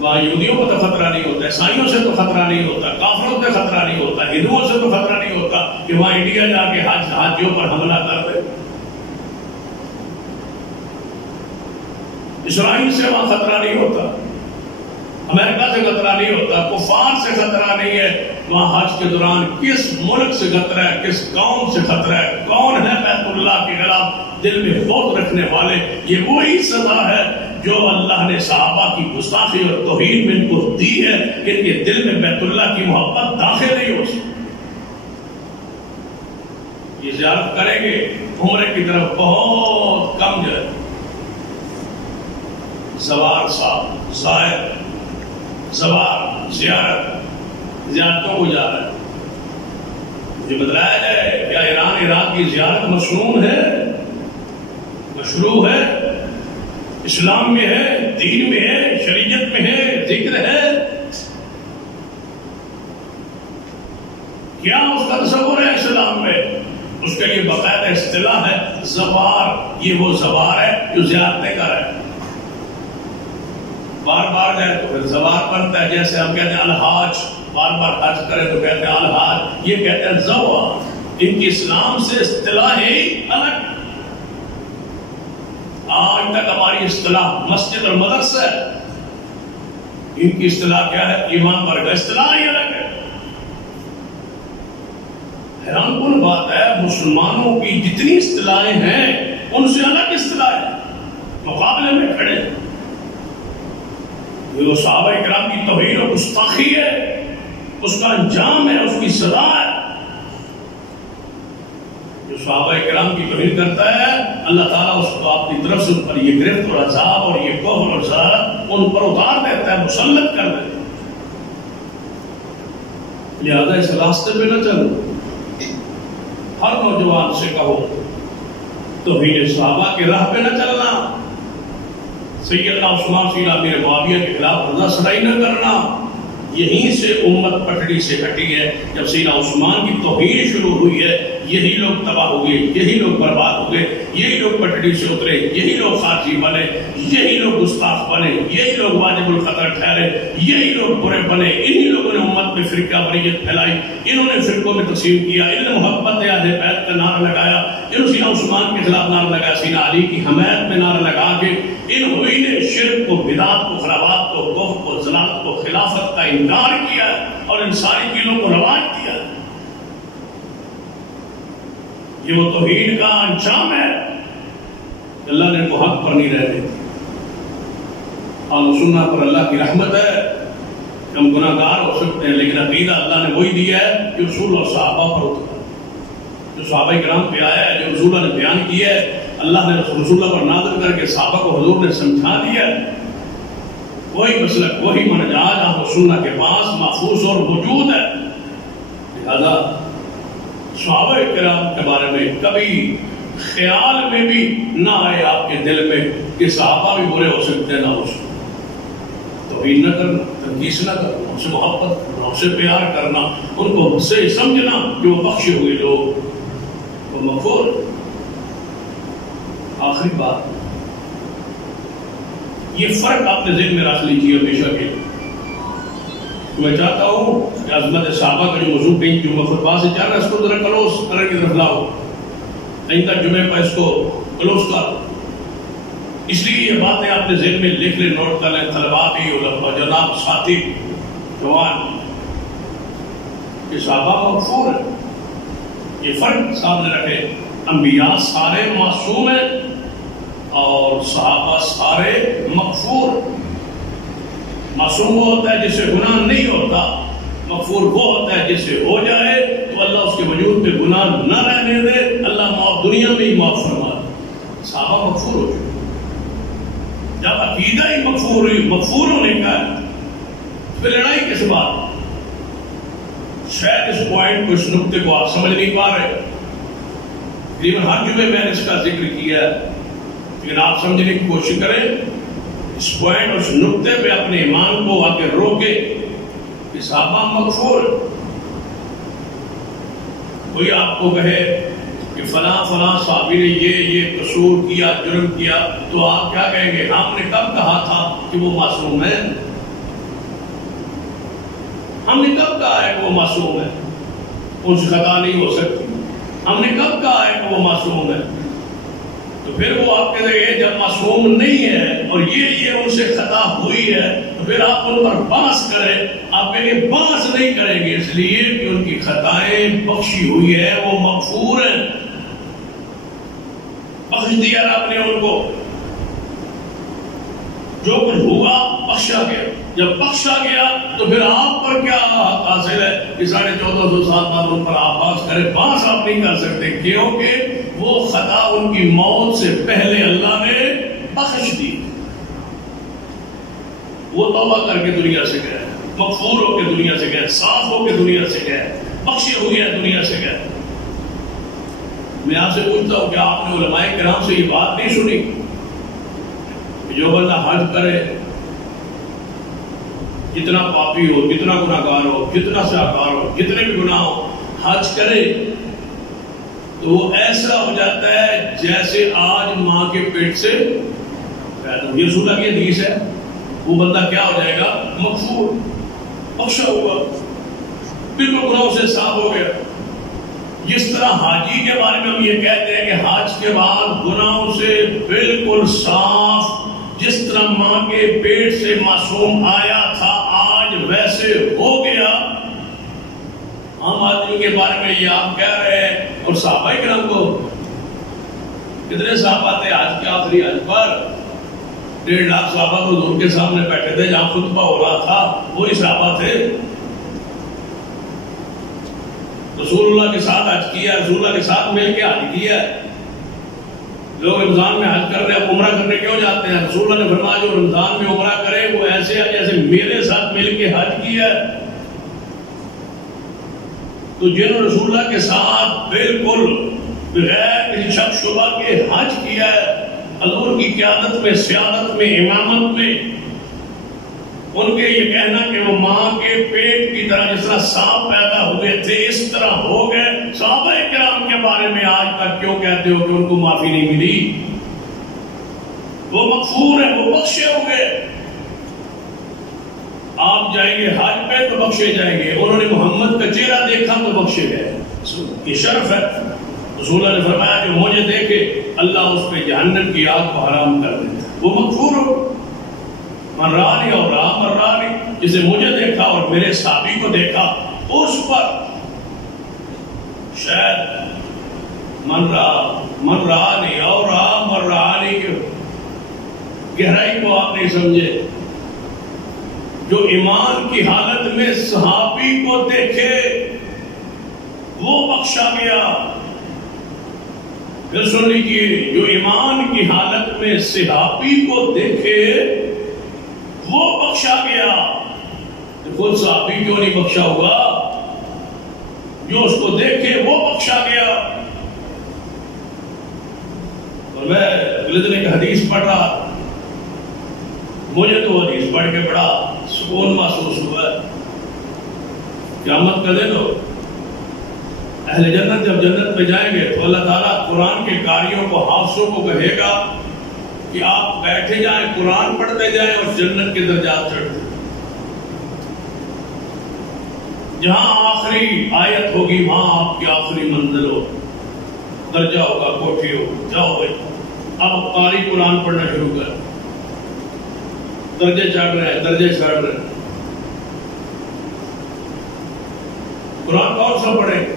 وہاں یہودیوں کو تو خطرہ نہیں ہوتا، عیسائیوں سے تو خطرہ نہیں ہوتا، کافروں سے خطرہ نہیں ہوتا، ہندوؤں سے تو خطرہ نہیں ہوتا کہ وہاں انڈیا جا کے حاجیوں پر حملہ کر دے. اسرائیل سے وہاں خطرہ نہیں ہوتا، امریکہ سے خطرہ نہیں ہوتا، کفار سے خطرہ نہیں ہے. وہاں حج کے دوران کس ملک سے خطرہ ہے، کس قوم سے خطرہ ہے، کون ہے بیت اللہ کے خلاف دل میں خوف رکھنے والے. یہ وہی سزا ہے جو اللہ نے صحابہ کی گستاخی اور توہین میں ان کو دی ہے کہ ان کے دل میں بیت اللہ کی محبت داخل نہیں ہو سکتی. یہ زیارت کریں گے عمرے کی طرف بہت کم جائے. زوار صاحب، زائر، زوار، زیارتوں کو جا رہا ہے. مجھے بتلایا جائے کیا ایران عراق کی زیارت مسنون ہے، مشروع ہے، اسلام میں ہے، دین میں ہے، شریعت میں ہے، ذکر ہے؟ کیا اس کا تصور ہے اسلام میں؟ اس کا یہ باقاعدہ اصطلاح ہے زوار. یہ وہ زوار ہے جو زیارتیں کر رہے ہیں. بار بار جائے تو پھر زوار بنتا ہے. جیسے ہم کہتے ہیں الحاج، بار بار حج کرے تو کہتے ہیں الحاج، یہ کہتے ہیں زوار. ان کی اسلام سے اصطلاح ہے الگ. آج تک ہماری اصطلاح مسجد اور مدرسہ ہے، ان کی اصطلاح کیا ہے؟ ایمان پر. اصطلاح ہی الگ ہے. حیران کن بات ہے، مسلمانوں کی جتنی اصطلاحیں ہیں ان سے الگ اصطلاح ہے، مقابلے میں کھڑے. جو صحابہ اکرام کی توہین و گستاخی ہے، اس کا انجام ہے، اس کی سزا ہے. جو صحابہ اکرام کی توہین کرتا ہے، اللہ تعالیٰ اس کو اپنی طرف سے ان پر یہ گرفت اور عذاب اور یہ کفر اور ضرر ان پر اتار دیتا ہے، مسلط کر دیتا ہے. لہذا اس راستے پہ نہ چلو. ہر نوجوان سے کہو توہین صحابہ کی راہ پہ نہ چلنا. سیدنا عثمان سیدنا امیر معاویہ کے خلاف رضا ستائی نہ کرنا. یہیں سے امت پٹڑی سے ہٹی ہے. جب سیدنا عثمان کی توہین شروع ہوئی ہے، یہی لوگ تباہ ہوئے، یہی لوگ برباد ہوئے، یہی لوگ پٹڑی سے اترے، یہی لوگ خارجی بنے، یہی لوگ گستاخ بنے، یہی لوگ واجب القتل ٹھہرے، یہی لوگ برے بنے. انہی لوگوں نے امت میں فرقہ واریت پھیلائی، انہوں نے فرقوں میں تقسیم کیا، انہوں نے محبت اہل بیت کا نعرہ لگایا، انہوں سیدنا عثمان کے خلاف نعرہ لگایا، سیدنا علی کی حمایت میں نعرہ لگا کے انہوں نے شرک کو، بدعات کو، خرابات کو، کفر کو، ضلالت کو، خلافت کا انکار کیا اور ان ساری چیزوں کو رواج کیا. یہ وہ توہین کا انجام ہے. اللہ نے ان کو حق پر نہیں رہنے دی. اہل سنت پر اللہ کی رحمت ہے. ہم گناہ گار ہو سکتے ہیں لیکن عقیدہ اللہ نے وہی دیا ہے جو رسول اور صحابہ پر ہوتا ہے، جو صحابہ کرام پہ آیا ہے، جو رسول اللہ نے بیان کیا ہے. اللہ نے رسول اللہ پر نازل کر کے صحابہ کو حضور نے سمجھا دیا. وہی مسلک، وہی منہج اہل سنت کے پاس محفوظ اور موجود ہے. لہذا صحابہ کرام کے بارے میں کبھی خیال میں بھی نہ آئے آپ کے دل میں کہ صحابہ بھی برے ہو سکتے ہیں، نہ ہو سکتے. توہین نہ کرنا، تنقیص نہ کرنا، ان سے محبت کرنا، ان سے پیار کرنا، ان کو سے سمجھنا کہ وہ بخشے ہوئے لوگ، وہ مغفور. آخری بات، یہ فرق آپ نے ذہن میں رکھ لیجیے ہمیشہ کے. میں چاہتا ہوں کہ عظمت صحابہ کا جو موضوع کہیں جمعہ خطبہ سے چل رہا ہے اس کو ذرا کلوز کرنے کی طرف لاؤ. آئندہ جمعے پر اس کو کلوز کر. اس لیے یہ باتیں آپ نے ذہن میں لکھ لیں، نوٹ کر لیں. طلباء بھی، علماء، جناب، ساتھی، جوان، یہ صحابہ مغفور ہے. یہ فرق سامنے رکھے. انبیاء سارے معصوم ہیں اور صحابہ سارے مغفور. معصوم وہ ہوتا ہے جسے گناہ نہیں ہوتا، مغفور وہ ہوتا ہے جسے ہو جائے تو اللہ اس کے وجود پہ گناہ نہ رہنے دے، اللہ معاف دنیا میں ہی معاف فرما دے. صحابہ مغفور ہو چکے. جب عقیدہ ہی مغفور ہونے کا ہے پھر لڑائی کس بات؟ شاید اس پوائنٹ کو، اس نقطے کو آپ سمجھ نہیں پا رہے تقریباً ہر جمعے میں نے اس کا ذکر کیا ہے، لیکن آپ سمجھنے کی کوشش کریں، اس پوائنٹ اس نقطے پہ اپنے ایمان کو آ کے روکے کہ صحابہ مغفور۔ کوئی آپ کو کہے کہ فلاں فلاں صحابی نے یہ قصور کیا، جرم کیا، تو آپ کیا کہیں گے؟ ہم نے کب کہا تھا کہ وہ معصوم ہے؟ ہم نے کب کہا ہے کہ وہ معصوم ہے، ان سے خطا نہیں ہو سکتی؟ ہم نے کب کہا ہے کہ وہ معصوم ہے؟ تو پھر وہ آپ کہتے ہیں جب معصوم نہیں ہے اور یہ ان سے خطا ہوئی ہے تو پھر آپ ان پر بحث کریں، آپ کہیں گے بحث نہیں کریں گے، اس لیے کہ ان کی خطائیں بخشی ہوئی ہے، وہ مغفور ہیں، بخش دیا رب نے ان کو، جو کچھ ہوا بخشا گیا۔ جب بخشا گیا تو پھر آپ پر کیا حاصل ہے کہ 1450 سال بعد ان پر آپ بحث کریں؟ بحث آپ نہیں کر سکتے، کیونکہ وہ خطا ان کی موت سے پہلے اللہ نے بخش دی، وہ توبہ کر کے دنیا سے گئے، مغفور ہو کے دنیا سے گئے، صاف ہو کے دنیا سے گئے، بخشے ہوئے دنیا سے گئے۔ میں آپ سے پوچھتا ہوں کہ آپ نے علماء کرام سے یہ بات نہیں سنی کہ جو بندہ حج کرے، جتنا پاپی ہو، جتنا گناہگار ہو، جتنا سیاکار ہو، جتنے بھی گناہ ہو، حج کرے تو وہ ایسا ہو جاتا ہے جیسے آج ماں کے پیٹ سے پیدا ہو۔ یہ رسول اللہ کی حدیث ہے۔ وہ بندہ کیا ہو جائے گا؟ مغفور، بخشا ہوا، بالکل گناہوں سے صاف ہو گیا۔ جس طرح حاجی کے بارے میں ہم یہ کہتے ہیں کہ حج کے بعد گناہوں سے بالکل صاف، جس طرح ماں کے پیٹ سے معصوم آیا تھا آج ویسے ہو گیا۔ ہم آدمی کے بارے میں یہ آپ کہہ رہے ہیں، اور صحابہ کرام کو کتنے صحابہ تھے آج کے آخری حج پر؟ 1.5 لاکھ صحابہ تو حضور کے سامنے بیٹھے تھے، جہاں خطبہ ہو رہا تھا وہی صحابہ تھے۔ رسول اللہ کے ساتھ حج کیا، رسول اللہ کے ساتھ مل کے حج کیا۔ لوگ رمضان میں حج کر رہے ہیں، عمرہ کرنے کیوں جاتے ہیں؟ رسول اللہ نے فرمایا جو رمضان میں عمرہ کرے وہ ایسے ہے جیسے میرے ساتھ مل کے حج کیا ہے۔ تو جنہوں نے رسول اللہ کے ساتھ بالکل بغیر کسی شک شبہ کے حج کیا ہے، حضور کی قیادت میں، سیادت میں، امامت میں، ان کے یہ کہنا کہ وہ ماں کے پیٹ کی طرح جس طرح صاف پیدا ہوئے تھے اس طرح ہو گئے، صحابہ کرام کے بارے میں آج تک کیوں کہتے ہو کہ ان کو معافی نہیں ملی؟ وہ مغفور ہیں، وہ بخشے ہو گئے۔ آپ جائیں گے حج پہ تو بخشے جائیں گے، انہوں نے محمد کا چہرہ دیکھا تو بخشے گئے، یہ شرف ہے۔ رسول اللہ نے فرمایا جو مجھے دیکھے اللہ اس پہ جہنم کی آگ کو حرام کر دیتا، وہ مغفور ہو۔ من رانی اور رام رانی، جسے مجھے دیکھا اور میرے صحابی کو دیکھا اس پر شاید من رانی اور رام رانی کی گہرائی کو آپ نہیں سمجھے۔ جو ایمان کی حالت میں صحابی کو دیکھے وہ بخشا گیا۔ پھر سن لیجیے، جو ایمان کی حالت میں صحابی کو دیکھے وہ بخشا گیا۔ خود صحابی کیوں نہیں بخشا ہوگا؟ جو اس کو دیکھے وہ بخشا گیا۔ اور میں اگلے دن ایک حدیث پڑھ رہا، مجھے تو حدیث پڑھ کے بڑا سکون محسوس ہوا ہے۔ قیامت کا دن ہو، اہل جنت جب جنت میں جائیں گے تو اللہ تعالیٰ قرآن کے قاریوں کو، حافظوں کو کہے گا کہ آپ بیٹھے جائیں، قرآن پڑھتے جائیں اور جنت کے درجات چڑھتے جائیں۔ جہاں آخری آیت ہوگی وہاں آپ کی آخری منزل ہو، درجہ ہوگا، کوٹھی ہوگی، جاؤ بھائی اب قاری قرآن پڑھنا شروع کر، درجے چڑھ رہے ہیں، درجے چڑھ رہے ہیں۔ قرآن کون سا پڑھیں گے؟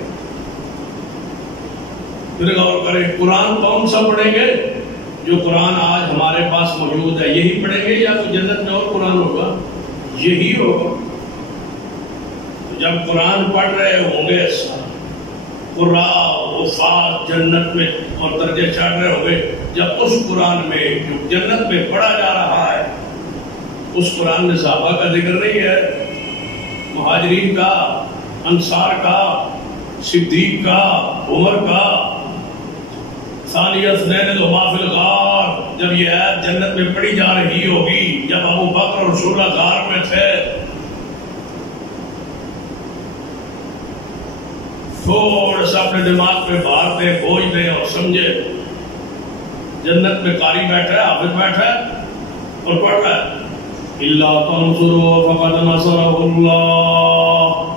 پھر غور کریں، قرآن کون سا پڑھیں گے؟ جو قرآن آج ہمارے پاس موجود ہے یہی پڑھیں گے، یا تو جنت میں اور قرآن ہوگا؟ یہی ہوگا۔ جب قرآن پڑھ رہے ہوں گے قراء حفاظ جنت میں اور درجے چڑھ رہے ہوں گے، جب اس قرآن میں جو جنت میں پڑھا جا رہا ہے اس قرآن میں صحابہ کا ذکر نہیں ہے، مہاجرین کا، انصار کا، صدیق کا، عمر کا، ثانی اثنین ہما فی الغار، جب یہ آیت جنت میں پڑھی جا رہی ہوگی، جب ابو بکر اور رسول غار میں تھے، تھوڑا سا اپنے دماغ پہ بھار دے، بوجھ دے اور سمجھے جنت میں قاری بیٹھا ہے، حافظ بیٹھا ہے اور پڑھ رہا ہے اِلَّا تَنْصُرُوا فَقَدْ نَصَرَهُ اللَّهُ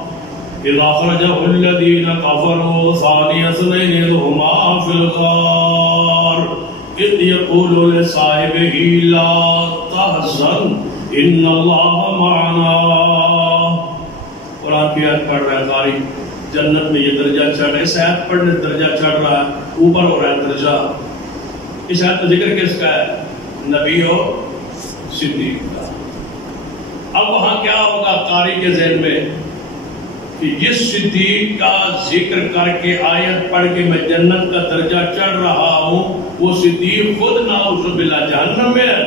إِذْ أَخْرَجَهُ الَّذِينَ كَفَرُوا ثَانِيَ اثْنَيْنِ إِذْ هُمَا فِي الْغَارِ إِذْ يَقُولُ لِصَاحِبِهِ لَا تَحْزَنْ إِنَّ اللَّهَ مَعَنَا۔ قرآن کی آیت پڑھ رہا ہے قاری، جنت میں یہ درجہ چڑھ رہا ہے، اس آیت پڑھنے درجہ چڑھ رہا ہے، اوپر ہو رہا ہے درجہ۔ اس آیت میں ذکر کس کا ہے؟ نبی اور صدیق کا۔ اب وہاں کیا ہوگا قاری کے ذہن میں کہ جس صدیق کا ذکر کر کے آیت پڑھ کے میں جنت کا درجہ چڑھ رہا ہوں، وہ صدیق خود نعوذ باللہ جہنم میں ہے۔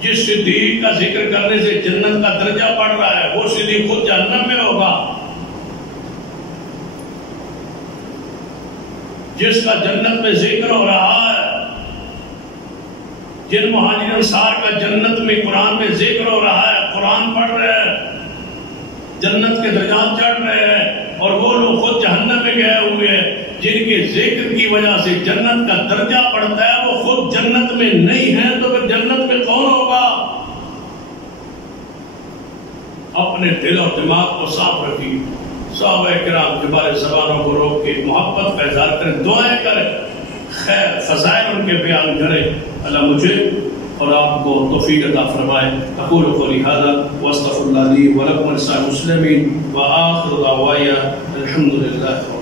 جس صدیق کا ذکر کرنے سے جنت کا درجہ پڑھ رہا ہے، وہ صدیق خود جہنم میں ہوگا۔ جس کا جنت میں ذکر ہو رہا ہے، جن مہاجر انصار کا جنت میں قرآن میں ذکر ہو رہا ہے، قرآن پڑھ رہے ہیں، جنت کے درجات چڑھ رہے ہیں، اور وہ لوگ خود جہنم میں گئے ہوئے ہیں، جن کے ذکر کی وجہ سے جنت کا درجہ پڑھتا ہے، وہ خود جنت میں نہیں ہیں، تو پھر جنت میں کون ہوگا؟ اپنے دل اور دماغ کو صاف رکھیے، صحابہ کرام کے بارے زبانوں کو روک کے محبت کا اظہار کریں، دعائیں کریں، خیر فضائل ان کے بیان کریں۔ اللہ مجھے اور آپ کو توفیق عطا فرمائے۔ اقول قولی ھذا واستغفر اللہ لی ولکم ولسائر المسلمین وآخر دعوانا الحمد للہ۔